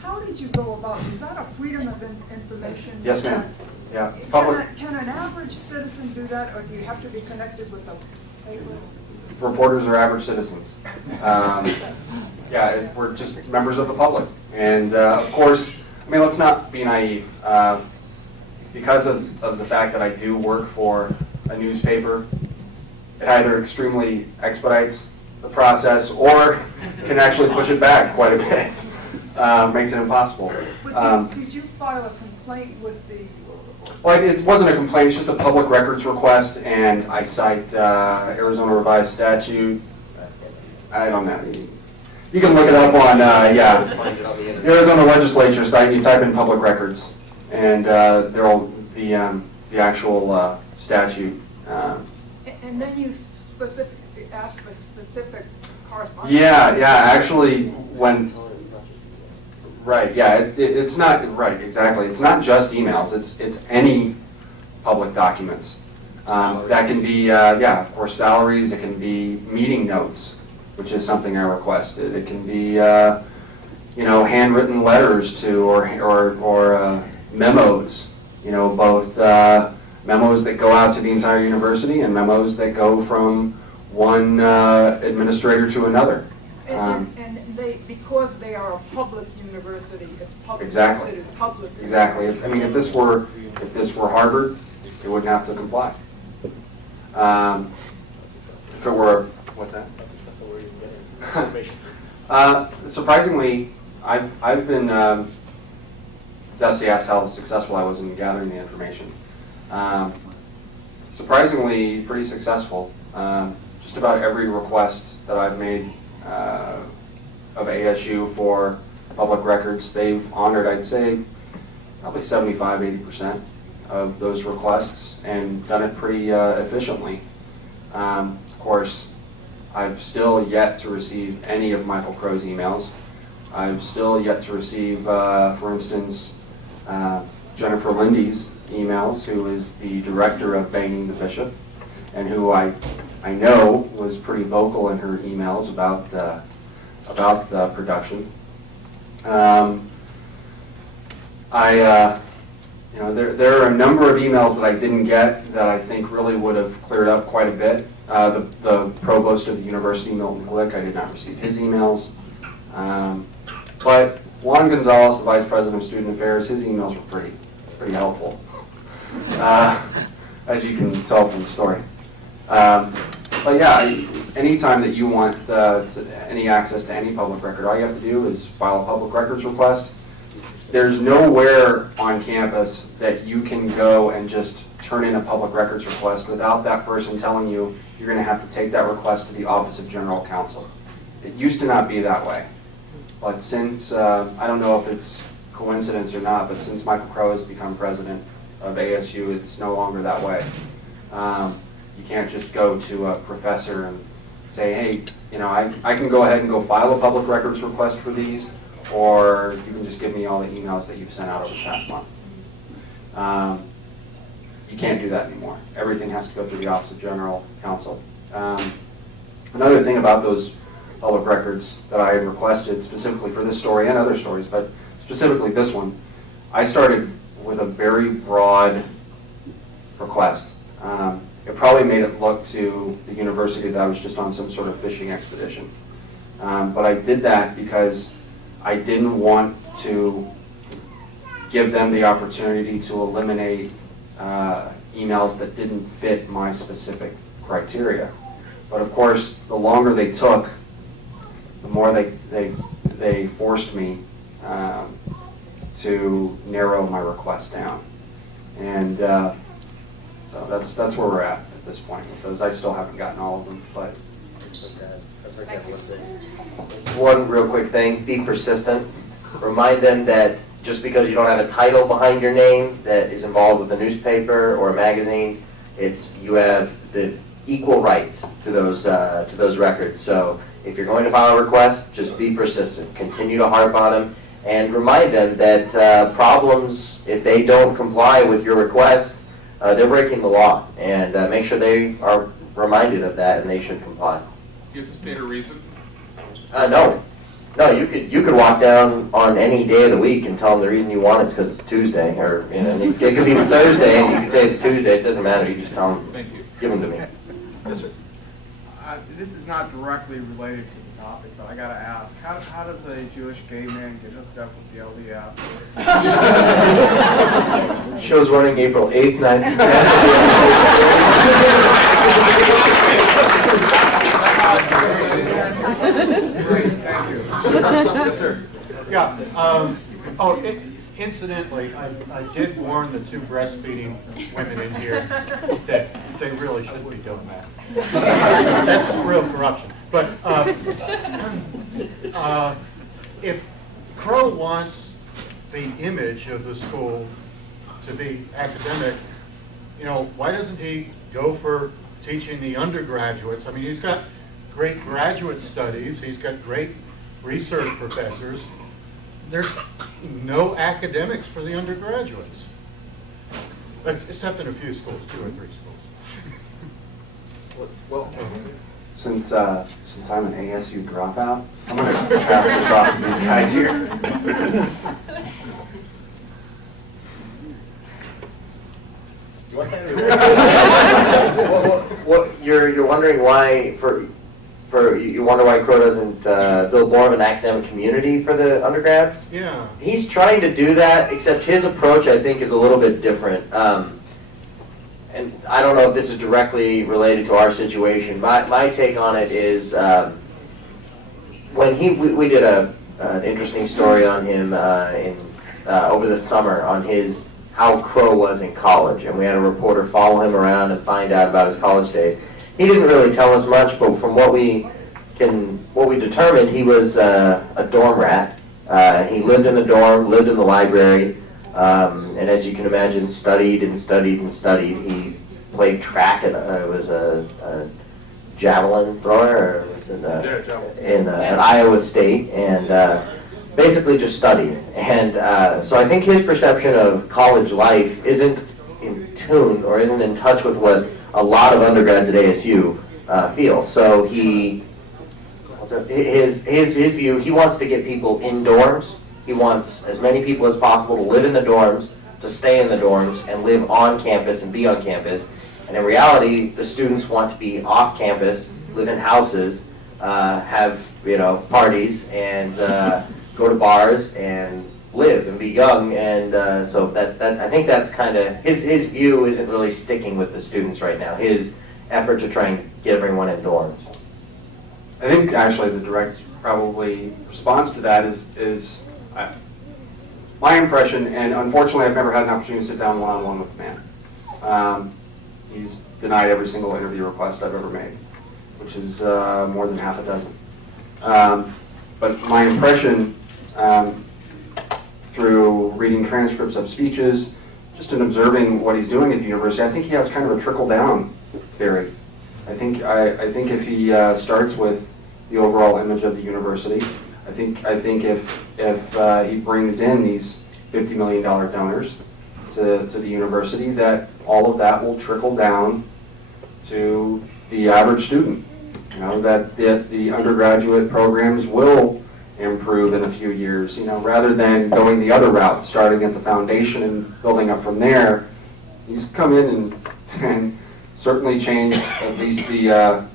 How did you go about, is that a freedom of information? Yes, ma'am. Yeah, it's public. Can an average citizen do that, or do you have to be connected with a paper? Reporters are average citizens. Yeah, we're just members of the public. And of course, I mean, let's not be naive. Because of the fact that I do work for a newspaper, it either extremely expedites the process or can actually push it back quite a bit. Makes it impossible. But did you file a complaint with the? Well, it wasn't a complaint, it's just a public records request, and I cite Arizona Revised Statute. I don't know. You can look it up on, yeah, the Arizona Legislature site. You type in public records, and there'll the actual statute. And then you specifically asked for specific correspondence? Yeah, actually, right, yeah, it's not, right, exactly. It's not just emails, it's any public documents. That can be, yeah, of course, salaries, it can be meeting notes, which is something I requested. It can be, you know, handwritten letters to, or memos, you know, both memos that go out to the entire university and memos that go from one administrator to another. And they, because they are a public university, it's public. Exactly. Considered public. Exactly. I mean, if this were Harvard, it wouldn't have to comply. If it were, what's that? Surprisingly, I've been. Dusty asked how successful I was in gathering the information. Surprisingly, pretty successful. Just about every request that I've made of ASU for public records, they've honored, I'd say, probably 75–80% of those requests, and done it pretty efficiently. Of course, I've still yet to receive any of Michael Crow's emails. I've still yet to receive, for instance, Jennifer Lindy's emails, who is the director of Banging the Bishop, and who I know was pretty vocal in her emails about the production. You know, there are a number of emails that I didn't get that I think really would have cleared up quite a bit. The provost of the university, Milton Glick, I did not receive his emails. But Juan Gonzalez, the vice president of student affairs, his emails were pretty helpful, as you can tell from the story. But yeah, anytime that you want any access to any public record, all you have to do is file a public records request. There's nowhere on campus that you can go and just turn in a public records request without that person telling you you're going to have to take that request to the Office of General Counsel. It used to not be that way. But since, I don't know if it's coincidence or not, but since Michael Crow has become president of ASU, it's no longer that way. You can't just go to a professor and say, hey, you know, I can go ahead and go file a public records request for these, or you can just give me all the emails that you've sent out over the past month. You can't do that anymore. Everything has to go through the Office of General Counsel. Another thing about those public records that I had requested specifically for this story and other stories, but specifically this one, I started with a very broad request. It probably made it look to the university that I was just on some sort of fishing expedition. But I did that because I didn't want to give them the opportunity to eliminate emails that didn't fit my specific criteria. But of course, the longer they took, the more they forced me to narrow my request down. And so that's where we're at this point with those. I still haven't gotten all of them, but. One real quick thing, be persistent. Remind them that just because you don't have a title behind your name that is involved with a newspaper or a magazine, you have the equal rights to those records. So if you're going to file a request, just be persistent. Continue to harp on them and remind them that problems, if they don't comply with your request, they're breaking the law, and make sure they are reminded of that, and they should comply. You have to state a reason? No. No, you could walk down on any day of the week and tell them the reason you want it's because it's Tuesday, or, you know, it could be Thursday, and you could say it's Tuesday, it doesn't matter, you just tell them, Thank you. give them to me. Yes, sir. This is not directly related to the topic, but I gotta ask, how does a Jewish gay man get hooked up with the LDS? Show's running April 8th, 9th, and 10th. Great, thank you. Yes, sir. Yeah, incidentally, I did warn the two breastfeeding women in here that they really shouldn't be doing that. That's real corruption. But if Crow wants the image of the school to be academic, you know, why doesn't he go for teaching the undergraduates? I mean, he's got great graduate studies, he's got great research professors. There's no academics for the undergraduates, except in a few schools, 2 or 3 schools. Well, Since I'm an ASU dropout, I'm going to pass this off to these guys here. You're wondering why you wonder why Crow doesn't build more of an academic community for the undergrads? Yeah. He's trying to do that, except his approach, I think, is a little bit different. And I don't know if this is directly related to our situation. My take on it is when we did an interesting story on him over the summer on how Crow was in college, and we had a reporter follow him around and find out about his college days. He didn't really tell us much, but from what we determined, he was a dorm rat. He lived in the dorm, lived in the library, and as you can imagine, studied and studied and studied. He played track at was a javelin thrower, or was at Iowa State, and basically just studied. And so I think his perception of college life isn't in tune or isn't in touch with what a lot of undergrads at ASU feel. So his view, he wants to get people in dorms. He wants as many people as possible to live in the dorms, to stay in the dorms, and live on campus and be on campus. And in reality, the students want to be off campus, live in houses, have parties, and go to bars and live and be young. And so that I think that's kind of his view isn't really sticking with the students right now. His effort to try and get everyone in dorms. I think actually the direct probably response to that is my impression, and unfortunately I've never had an opportunity to sit down one-on-one with the man. He's denied every single interview request I've ever made, which is more than half a dozen. But my impression through reading transcripts of speeches, just in observing what he's doing at the university, I think he has kind of a trickle-down theory. I think if he starts with the overall image of the university, I think if he brings in these $50 million donors to the university, that all of that will trickle down to the average student. That the undergraduate programs will improve in a few years, rather than going the other route, starting at the foundation and building up from there. He's come in and certainly changed at least the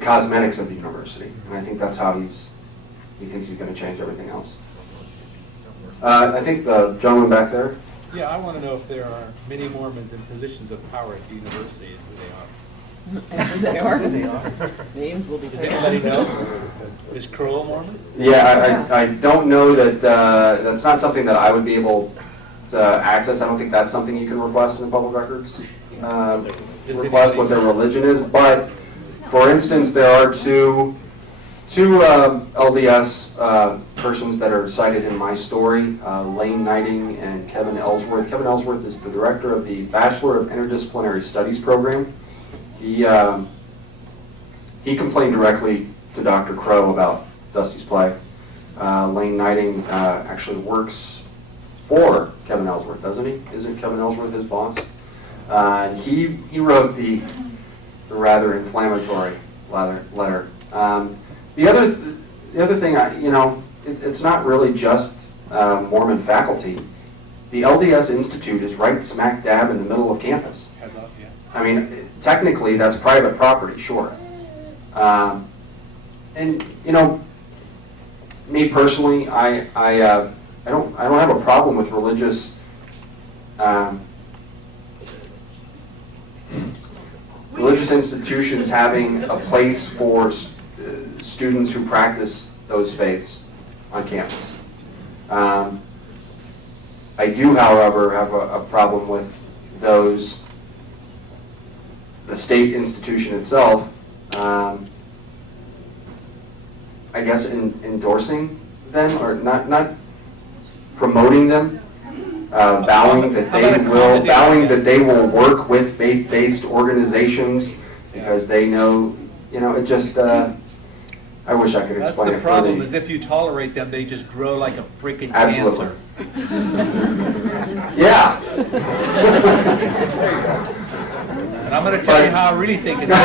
cosmetics of the university, and I think that's how he thinks he's going to change everything else. I think the gentleman back there. Yeah, I want to know if there are many Mormons in positions of power at the university and who they are. And who they are. Names will be Does taken. anybody know? Is Crow a Mormon? Yeah, I don't know that, that's not something that I would be able to access. I don't think that's something you can request in the public records. Request what their religion is, but for instance, there are two LDS persons that are cited in my story, Lane Knighting and Kevin Ellsworth. Kevin Ellsworth is the director of the Bachelor of Interdisciplinary Studies program. He complained directly to Dr. Crow about Dusty's play. Lane Knighting actually works for Kevin Ellsworth, doesn't he? Isn't Kevin Ellsworth his boss? And he wrote the rather inflammatory letter. The other thing, it's not really just Mormon faculty. The LDS Institute is right smack dab in the middle of campus. I mean, technically that's private property, sure. And me personally, I don't have a problem with religious religious institutions having a place for students who practice those faiths on campus. I do, however, have a problem with the state institution itself, I guess, endorsing them, or not promoting them, vowing that they will work with faith-based organizations because they know, it just, I wish I could That's explain it the problem, further. is if you tolerate them, they just grow like a freaking Absolutely. cancer. Yeah. And I'm going to tell you how I really think it is.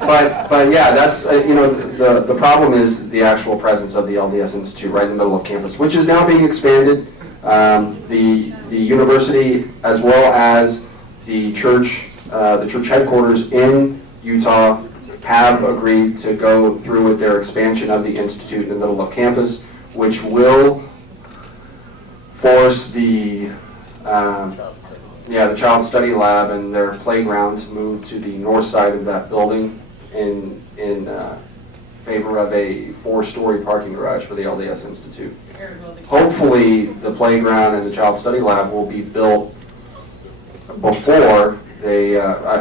But yeah, that's, the problem is the actual presence of the LDS Institute right in the middle of campus, which is now being expanded. The university, as well as the church headquarters in Utah, have agreed to go through with their expansion of the Institute in the middle of campus, which will force the Child Study Lab and their playground to move to the north side of that building in favor of a 4-story parking garage for the LDS Institute. Hopefully, the playground and the Child Study Lab will be built before a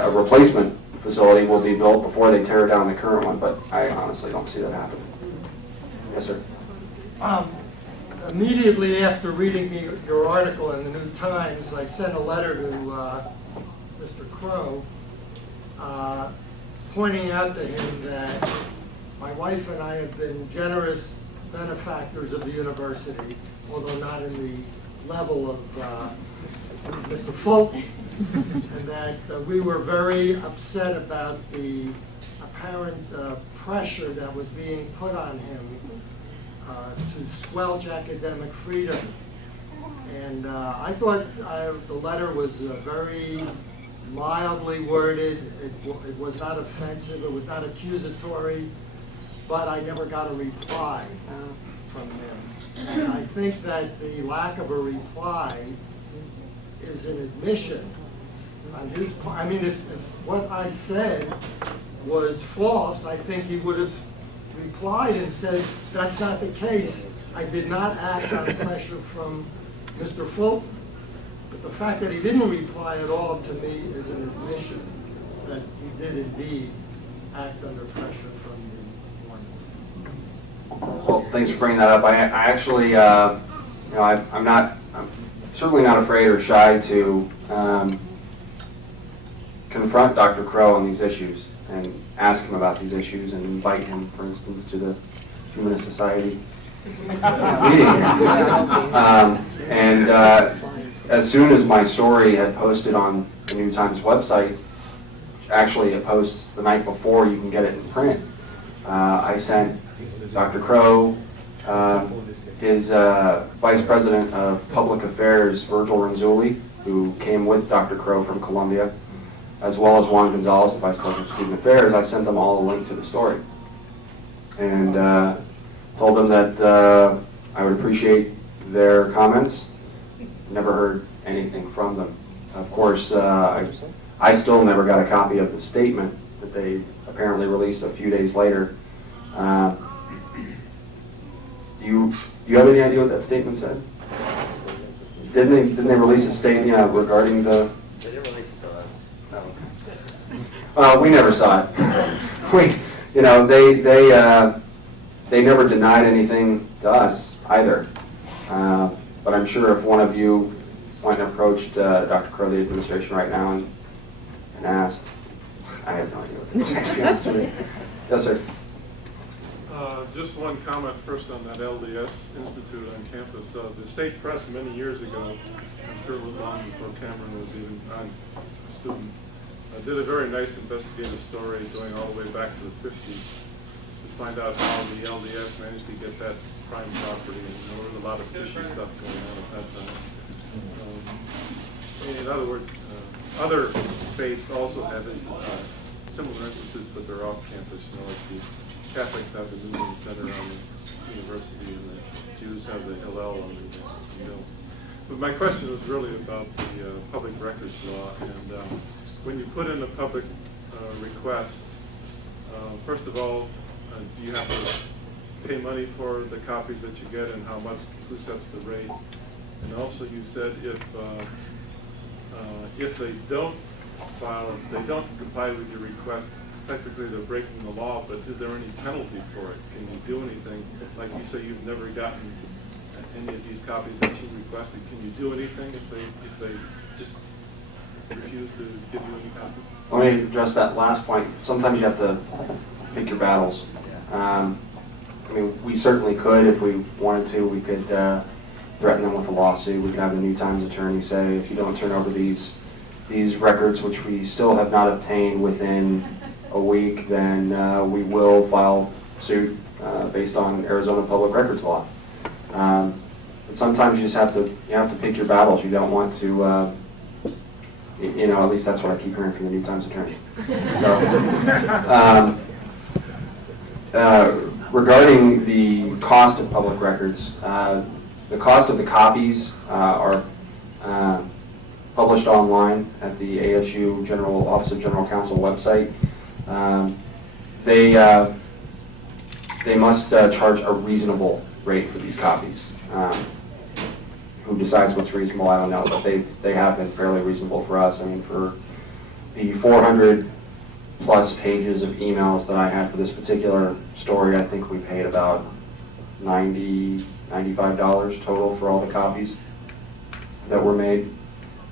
replacement facility will be built before they tear down the current one, but I honestly don't see that happening. Yes, sir. Immediately after reading your article in the New Times, I sent a letter to Mr. Crow pointing out to him that my wife and I have been generous benefactors of the university, although not in the level of Mr. Fulton, and that we were very upset about the apparent pressure that was being put on him to squelch academic freedom. And I thought the letter was very mildly worded. It was not offensive, it was not accusatory, but I never got a reply from him. And I think that the lack of a reply is an admission on his part. I mean, if what I said was false, I think he would have replied and said, that's not the case. I did not act on pressure from Mr. Fulton. But the fact that he didn't reply at all to me is an admission that he did indeed act under pressure from the Mormons. Well, thanks for bringing that up. I actually, I'm certainly not afraid or shy to confront Dr. Crow on these issues and ask him about these issues and invite him, for instance, to the Humanist Society meeting. As soon as my story had posted on the New Times website, actually it posts the night before you can get it in print, I sent Dr. Crow, his Vice President of Public Affairs, Virgil Renzulli, who came with Dr. Crow from Columbia, as well as Juan Gonzalez, the Vice President of Student Affairs. I sent them all a link to the story. And told them that I would appreciate their comments. Never heard anything from them. Of course, I still never got a copy of the statement that they apparently released a few days later. Do you have any idea what that statement said? Didn't they release a statement regarding the? They didn't release it to us. We never saw it. They never denied anything to us either. But I'm sure if one of you went and approached Dr. Crow, the administration right now, and asked, I have no idea what to say, to be honest with you. Yes, sir. Just one comment first on that LDS Institute on campus. The state press many years ago, I'm sure it was long before Cameron was even a student, did a very nice investigative story going all the way back to the 50s to find out how the LDS managed to get that prime property. And there was a lot of fishy stuff going on at that time. In other words, other faiths also have similar institutes, but they're off campus. Like the Catholics have the Newman Center on the university, and the Jews have the Hillel on the mill. But my question was really about the public records law, and when you put in a public request, first of all, do you have to pay money for the copies that you get, and how much, who sets the rate? And also you said if they don't file, if they don't comply with your request, technically they're breaking the law, but is there any penalty for it? Can you do anything? Like you say, you've never gotten any of these copies that you requested. Can you do anything if they just refuse to give you any copies? Let me address that last point. Sometimes you have to pick your battles. I mean, we certainly could, if we wanted to, we could threaten them with a lawsuit. We could have the New Times attorney say, if you don't turn over these records, which we still have not obtained within a week, then we will file suit based on Arizona public records law. But sometimes you just have to pick your battles. You don't want to, at least that's what I keep hearing from the New Times attorney. So, regarding the cost of public records, the cost of the copies are published online at the ASU Office of General Counsel website. They must charge a reasonable rate for these copies. Who decides what's reasonable, I don't know, but they have been fairly reasonable for us. I mean, for the 400 plus pages of emails that I had for this particular story, I think we paid about $95 total for all the copies that were made.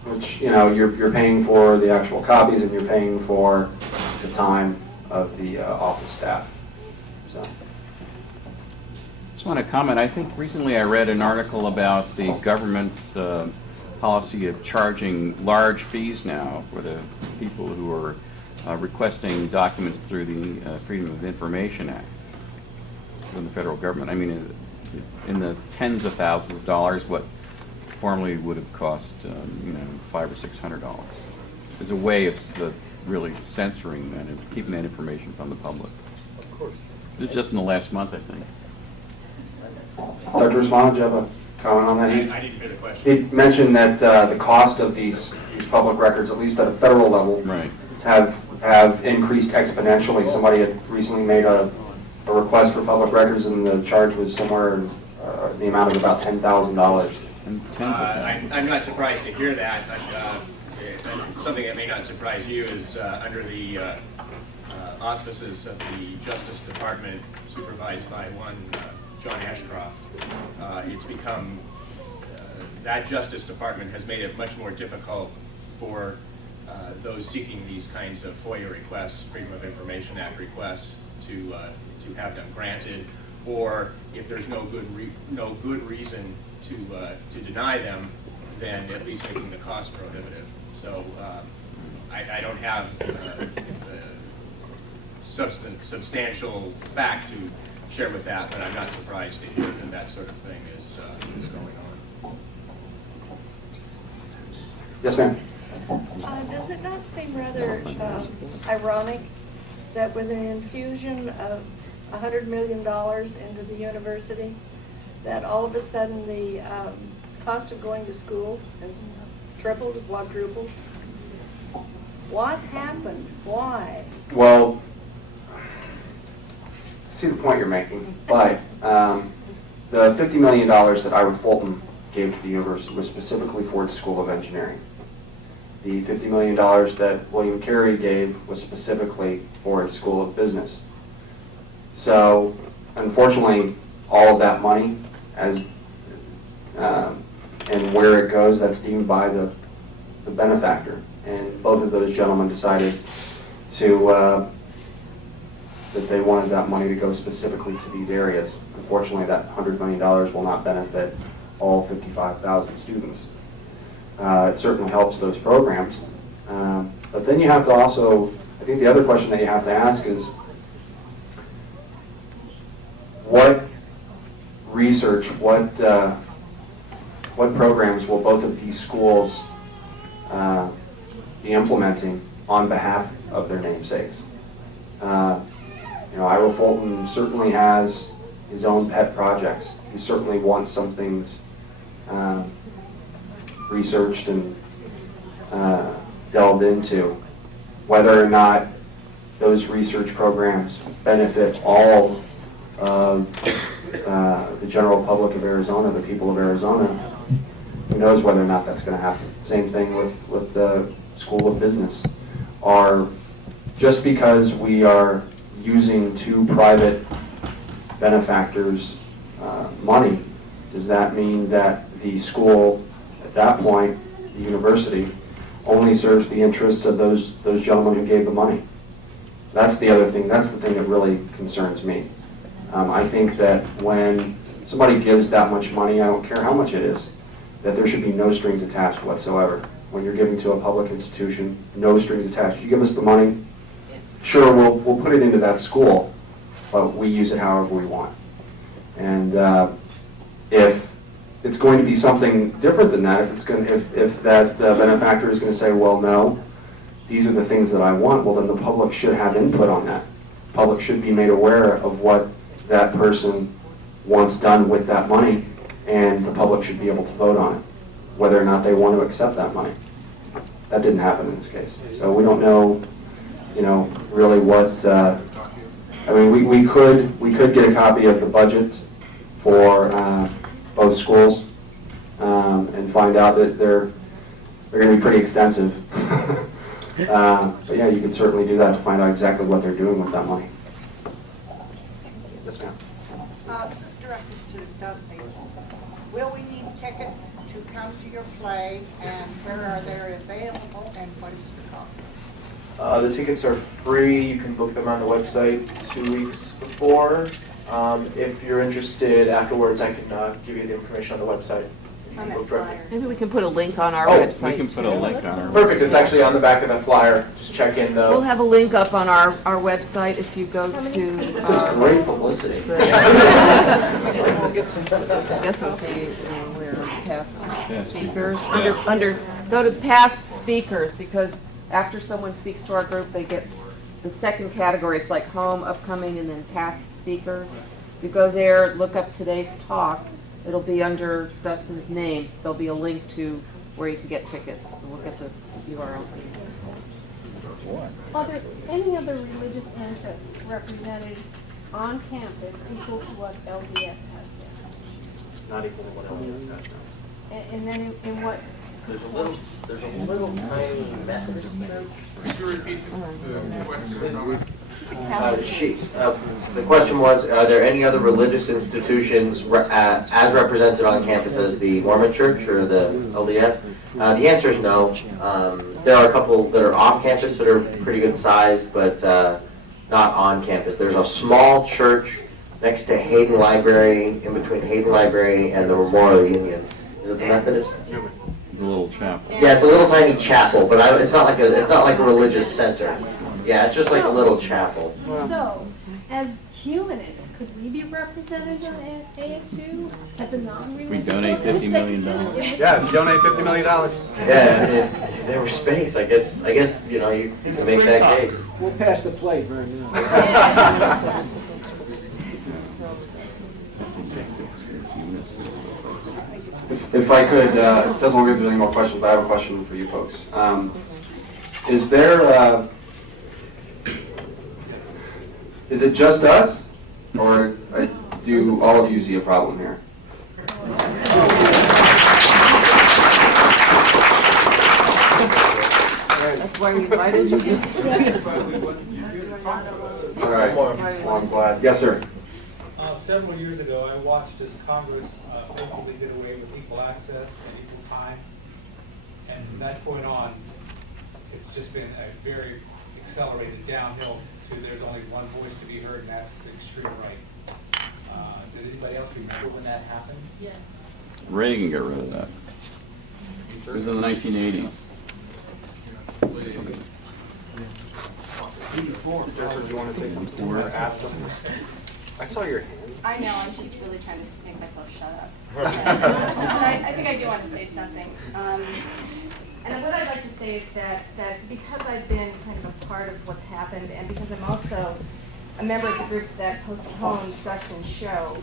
Which, you're paying for the actual copies, and you're paying for the time of the office staff. So. Just want to comment. I think recently I read an article about the government's policy of charging large fees now for the people who are requesting documents through the Freedom of Information Act from the federal government. I mean, in the tens of thousands of dollars, what formerly would have cost, $500 or $600. As a way of really censoring that and keeping that information from the public. Of course. This is just in the last month, I think. Dr. Usman, do you have a comment on that? I didn't hear the question. He mentioned that the cost of these public records, at least at a federal level, right, have increased exponentially. Somebody had recently made a request for public records, and the charge was somewhere in the amount of about $10,000. I'm not surprised to hear that. Something that may not surprise you is under the auspices of the Justice Department, supervised by one John Ashcroft, it's become, that Justice Department has made it much more difficult for those seeking these kinds of FOIA requests, Freedom of Information Act requests, to have them granted, or if there's no good reason to deny them, then at least making the cost prohibitive. So I don't have substantial fact to share with that, but I'm not surprised to hear that that sort of thing is going on. Yes, ma'am. Does it not seem rather ironic that with an infusion of $100 million into the university, that all of a sudden the cost of going to school has tripled, quadrupled? What happened? Why? Well, I see the point you're making, but the $50 million that Ira Fulton gave to the university was specifically for its School of Engineering. The $50 million that William Carey gave was specifically for its School of Business. So, unfortunately, all of that money, and where it goes, that's deemed by the benefactor. And both of those gentlemen decided to that they wanted that money to go specifically to these areas. Unfortunately, that $100 million will not benefit all 55,000 students. It certainly helps those programs. But then you have to also, I think the other question that you have to ask is, what research, what programs will both of these schools be implementing on behalf of their namesakes? Ira Fulton certainly has his own pet projects. He certainly wants some things researched and delved into. Whether or not those research programs benefit all of the general public of Arizona, the people of Arizona, who knows whether or not that's going to happen. Same thing with the School of Business. Or just because we are using two private benefactors' money, does that mean that the school, at that point, the university, only serves the interests of those gentlemen who gave the money? That's the other thing. That's the thing that really concerns me. I think that when somebody gives that much money, I don't care how much it is, that there should be no strings attached whatsoever. When you're giving to a public institution, no strings attached. You give us the money, sure, we'll put it into that school, but we use it however we want. And if it's going to be something different than that, if that benefactor is going to say, well, no, these are the things that I want, well, then the public should have input on that. The public should be made aware of what that person wants done with that money, and the public should be able to vote on it, whether or not they want to accept that money. That didn't happen in this case. So we don't know, really what, I mean, we could get a copy of the budget for both schools and find out that they're going to be pretty extensive. But yeah, you can certainly do that to find out exactly what they're doing with that money. Yes, ma'am. This is directed to Dusty. Will we need tickets to come to your play, and where are they available, and what is the cost? The tickets are free. You can book them on the website 2 weeks before. If you're interested afterwards, I can give you the information on the website. You can book directly. Maybe we can put a link on our Oh, website. We can put a link on our website. Perfect. It's actually on the back of the flyer. Just check in the... We'll have a link up on our website if you go to... This is great publicity. I guess it'll be where past speakers. Go to past speakers, because after someone speaks to our group, they get the second category. It's like home, upcoming, and then past speakers. You go there, look up today's talk. It'll be under Dustin's name. There'll be a link to where you can get tickets. So we'll get the URL. Are there any other religious interests represented on campus equal to what LDS has there? Not equal to what LDS has now. And then in what? There's a little tiny Methodist church. Could you repeat the question? The question was, are there any other religious institutions as represented on campus as the Mormon Church or the LDS? The answer is no. There are a couple that are off campus that are pretty good size, but not on campus. There's a small church next to Hayden Library, in between Hayden Library and the Memorial Union. Is it the Methodist? A little chapel. Yeah, it's a little tiny chapel, but it's not like a religious center. Yeah, it's just like a little chapel. So, as humanists, could we be represented as ASU as a non-religious? We donate $50 million. Yeah, donate $50 million. Yeah, if there was space, I guess you can make that case. We'll pass the plate right now. If I could, it doesn't look like there's any more questions, but I have a question for you folks. Is there, is it just us, or do all of you see a problem here? That's why we invited you. All right, well, I'm glad. Yes, sir. Several years ago, I watched as Congress basically did away with equal access and equal time. And from that point on, it's just been a very accelerated downhill to there's only one voice to be heard, and that's the extreme right. Did anybody else remember when that happened? Yeah. Reagan got rid of that. It was in the 1980s. Jennifer, do you want to say something or ask something? I saw your hand. I know, I'm just really trying to make myself shut up. But I think I do want to say something. And what I'd like to say is that because I've been kind of a part of what's happened, and because I'm also a member of the group that postponed Dustin's show,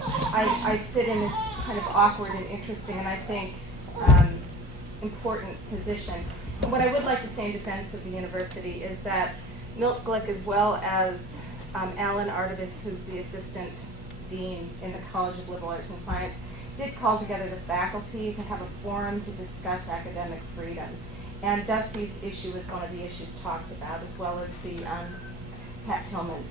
I sit in this kind of awkward and interesting, and I think important position. And what I would like to say in defense of the university is that Milt Glick, as well as Alan Artemis, who's the assistant dean in the College of Liberal Arts and Science, did call together the faculty to have a forum to discuss academic freedom. And Dusty's issue is one of the issues talked about, as well as the Pat Tillman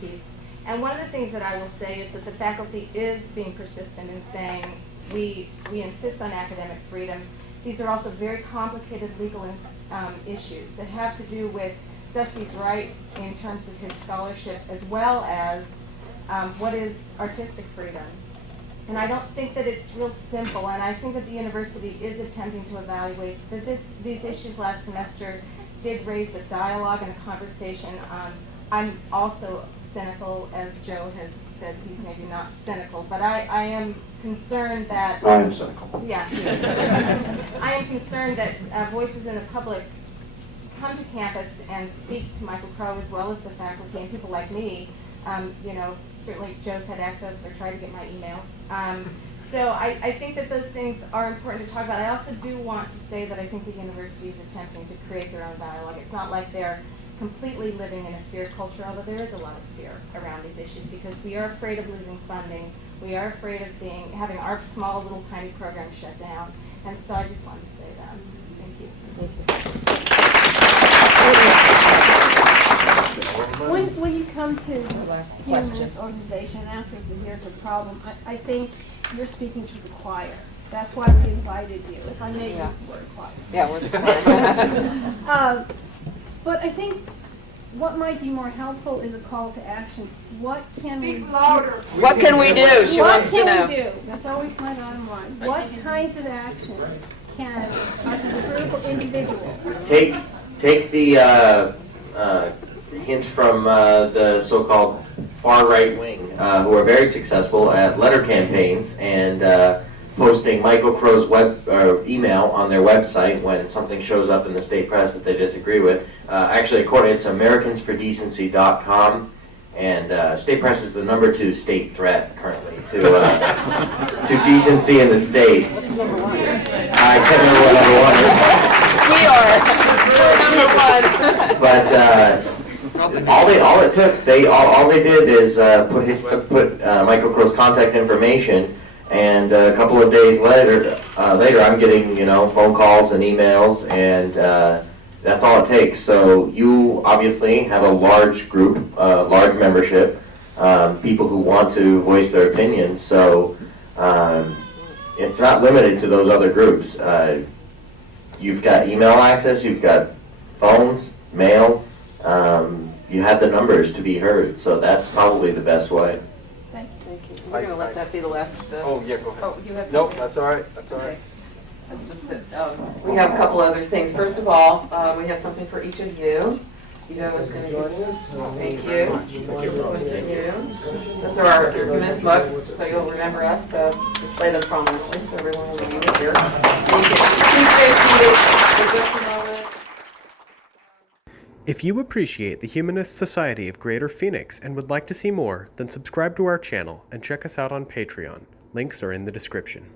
piece. And one of the things that I will say is that the faculty is being persistent in saying we insist on academic freedom. These are also very complicated legal issues that have to do with Dusty's right in terms of his scholarship, as well as what is artistic freedom. And I don't think that it's real simple, and I think that the university is attempting to evaluate that these issues last semester did raise a dialogue and a conversation. I'm also cynical, as Joe has said. He's maybe not cynical, but I am concerned that... I am cynical. Yeah. I am concerned that voices in the public come to campus and speak to Michael Crow, as well as the faculty and people like me. Certainly Joe's had access or tried to get my emails. So I think that those things are important to talk about. I also do want to say that I think the university is attempting to create their own dialogue. It's not like they're completely living in a fear culture, although there is a lot of fear around these issues because we are afraid of losing funding. We are afraid of having our small little tiny program shut down. And so I just wanted to say that. Thank you. When you come to Humanist organization and ask us if here's a problem, I think you're speaking to the choir. That's why we invited you, if I may use the word choir. Yeah, we're the choir. But I think what might be more helpful is a call to action. What can we do? What can we do? She wants to know. What can we do? That's always my bottom line. What kinds of action can us as a group or individuals Take the hint from the so-called far right wing, who are very successful at letter campaigns and posting Michael Crow's email on their website when something shows up in the state press that they disagree with. Actually, it's AmericansForDecency.com, and state press is the #2 state threat currently to decency in the state. I can't remember what number 1 is. We are. But all they did is put Michael Crow's contact information, and a couple of days later I'm getting phone calls and emails, and that's all it takes. So you obviously have a large group, large membership, people who want to voice their opinions. So it's not limited to those other groups. You've got email access, you've got phones, mail. You have the numbers to be heard, so that's probably the best way. Thank you. We're going to let that be the last. Oh, yeah, go ahead. Oh, you have Nope, something? that's all right. That's all right. Okay. That's just that, we have a couple other things. First of all, we have something for each of you. Ito is going to join us. Thank you. Thank you. Those are our Humanist mugs, so you'll remember us. Display them prominently so everyone will know you're here. Thank you. Please stay seated for just a moment. If you appreciate the Humanist Society of Greater Phoenix and would like to see more, then subscribe to our channel and check us out on Patreon. Links are in the description.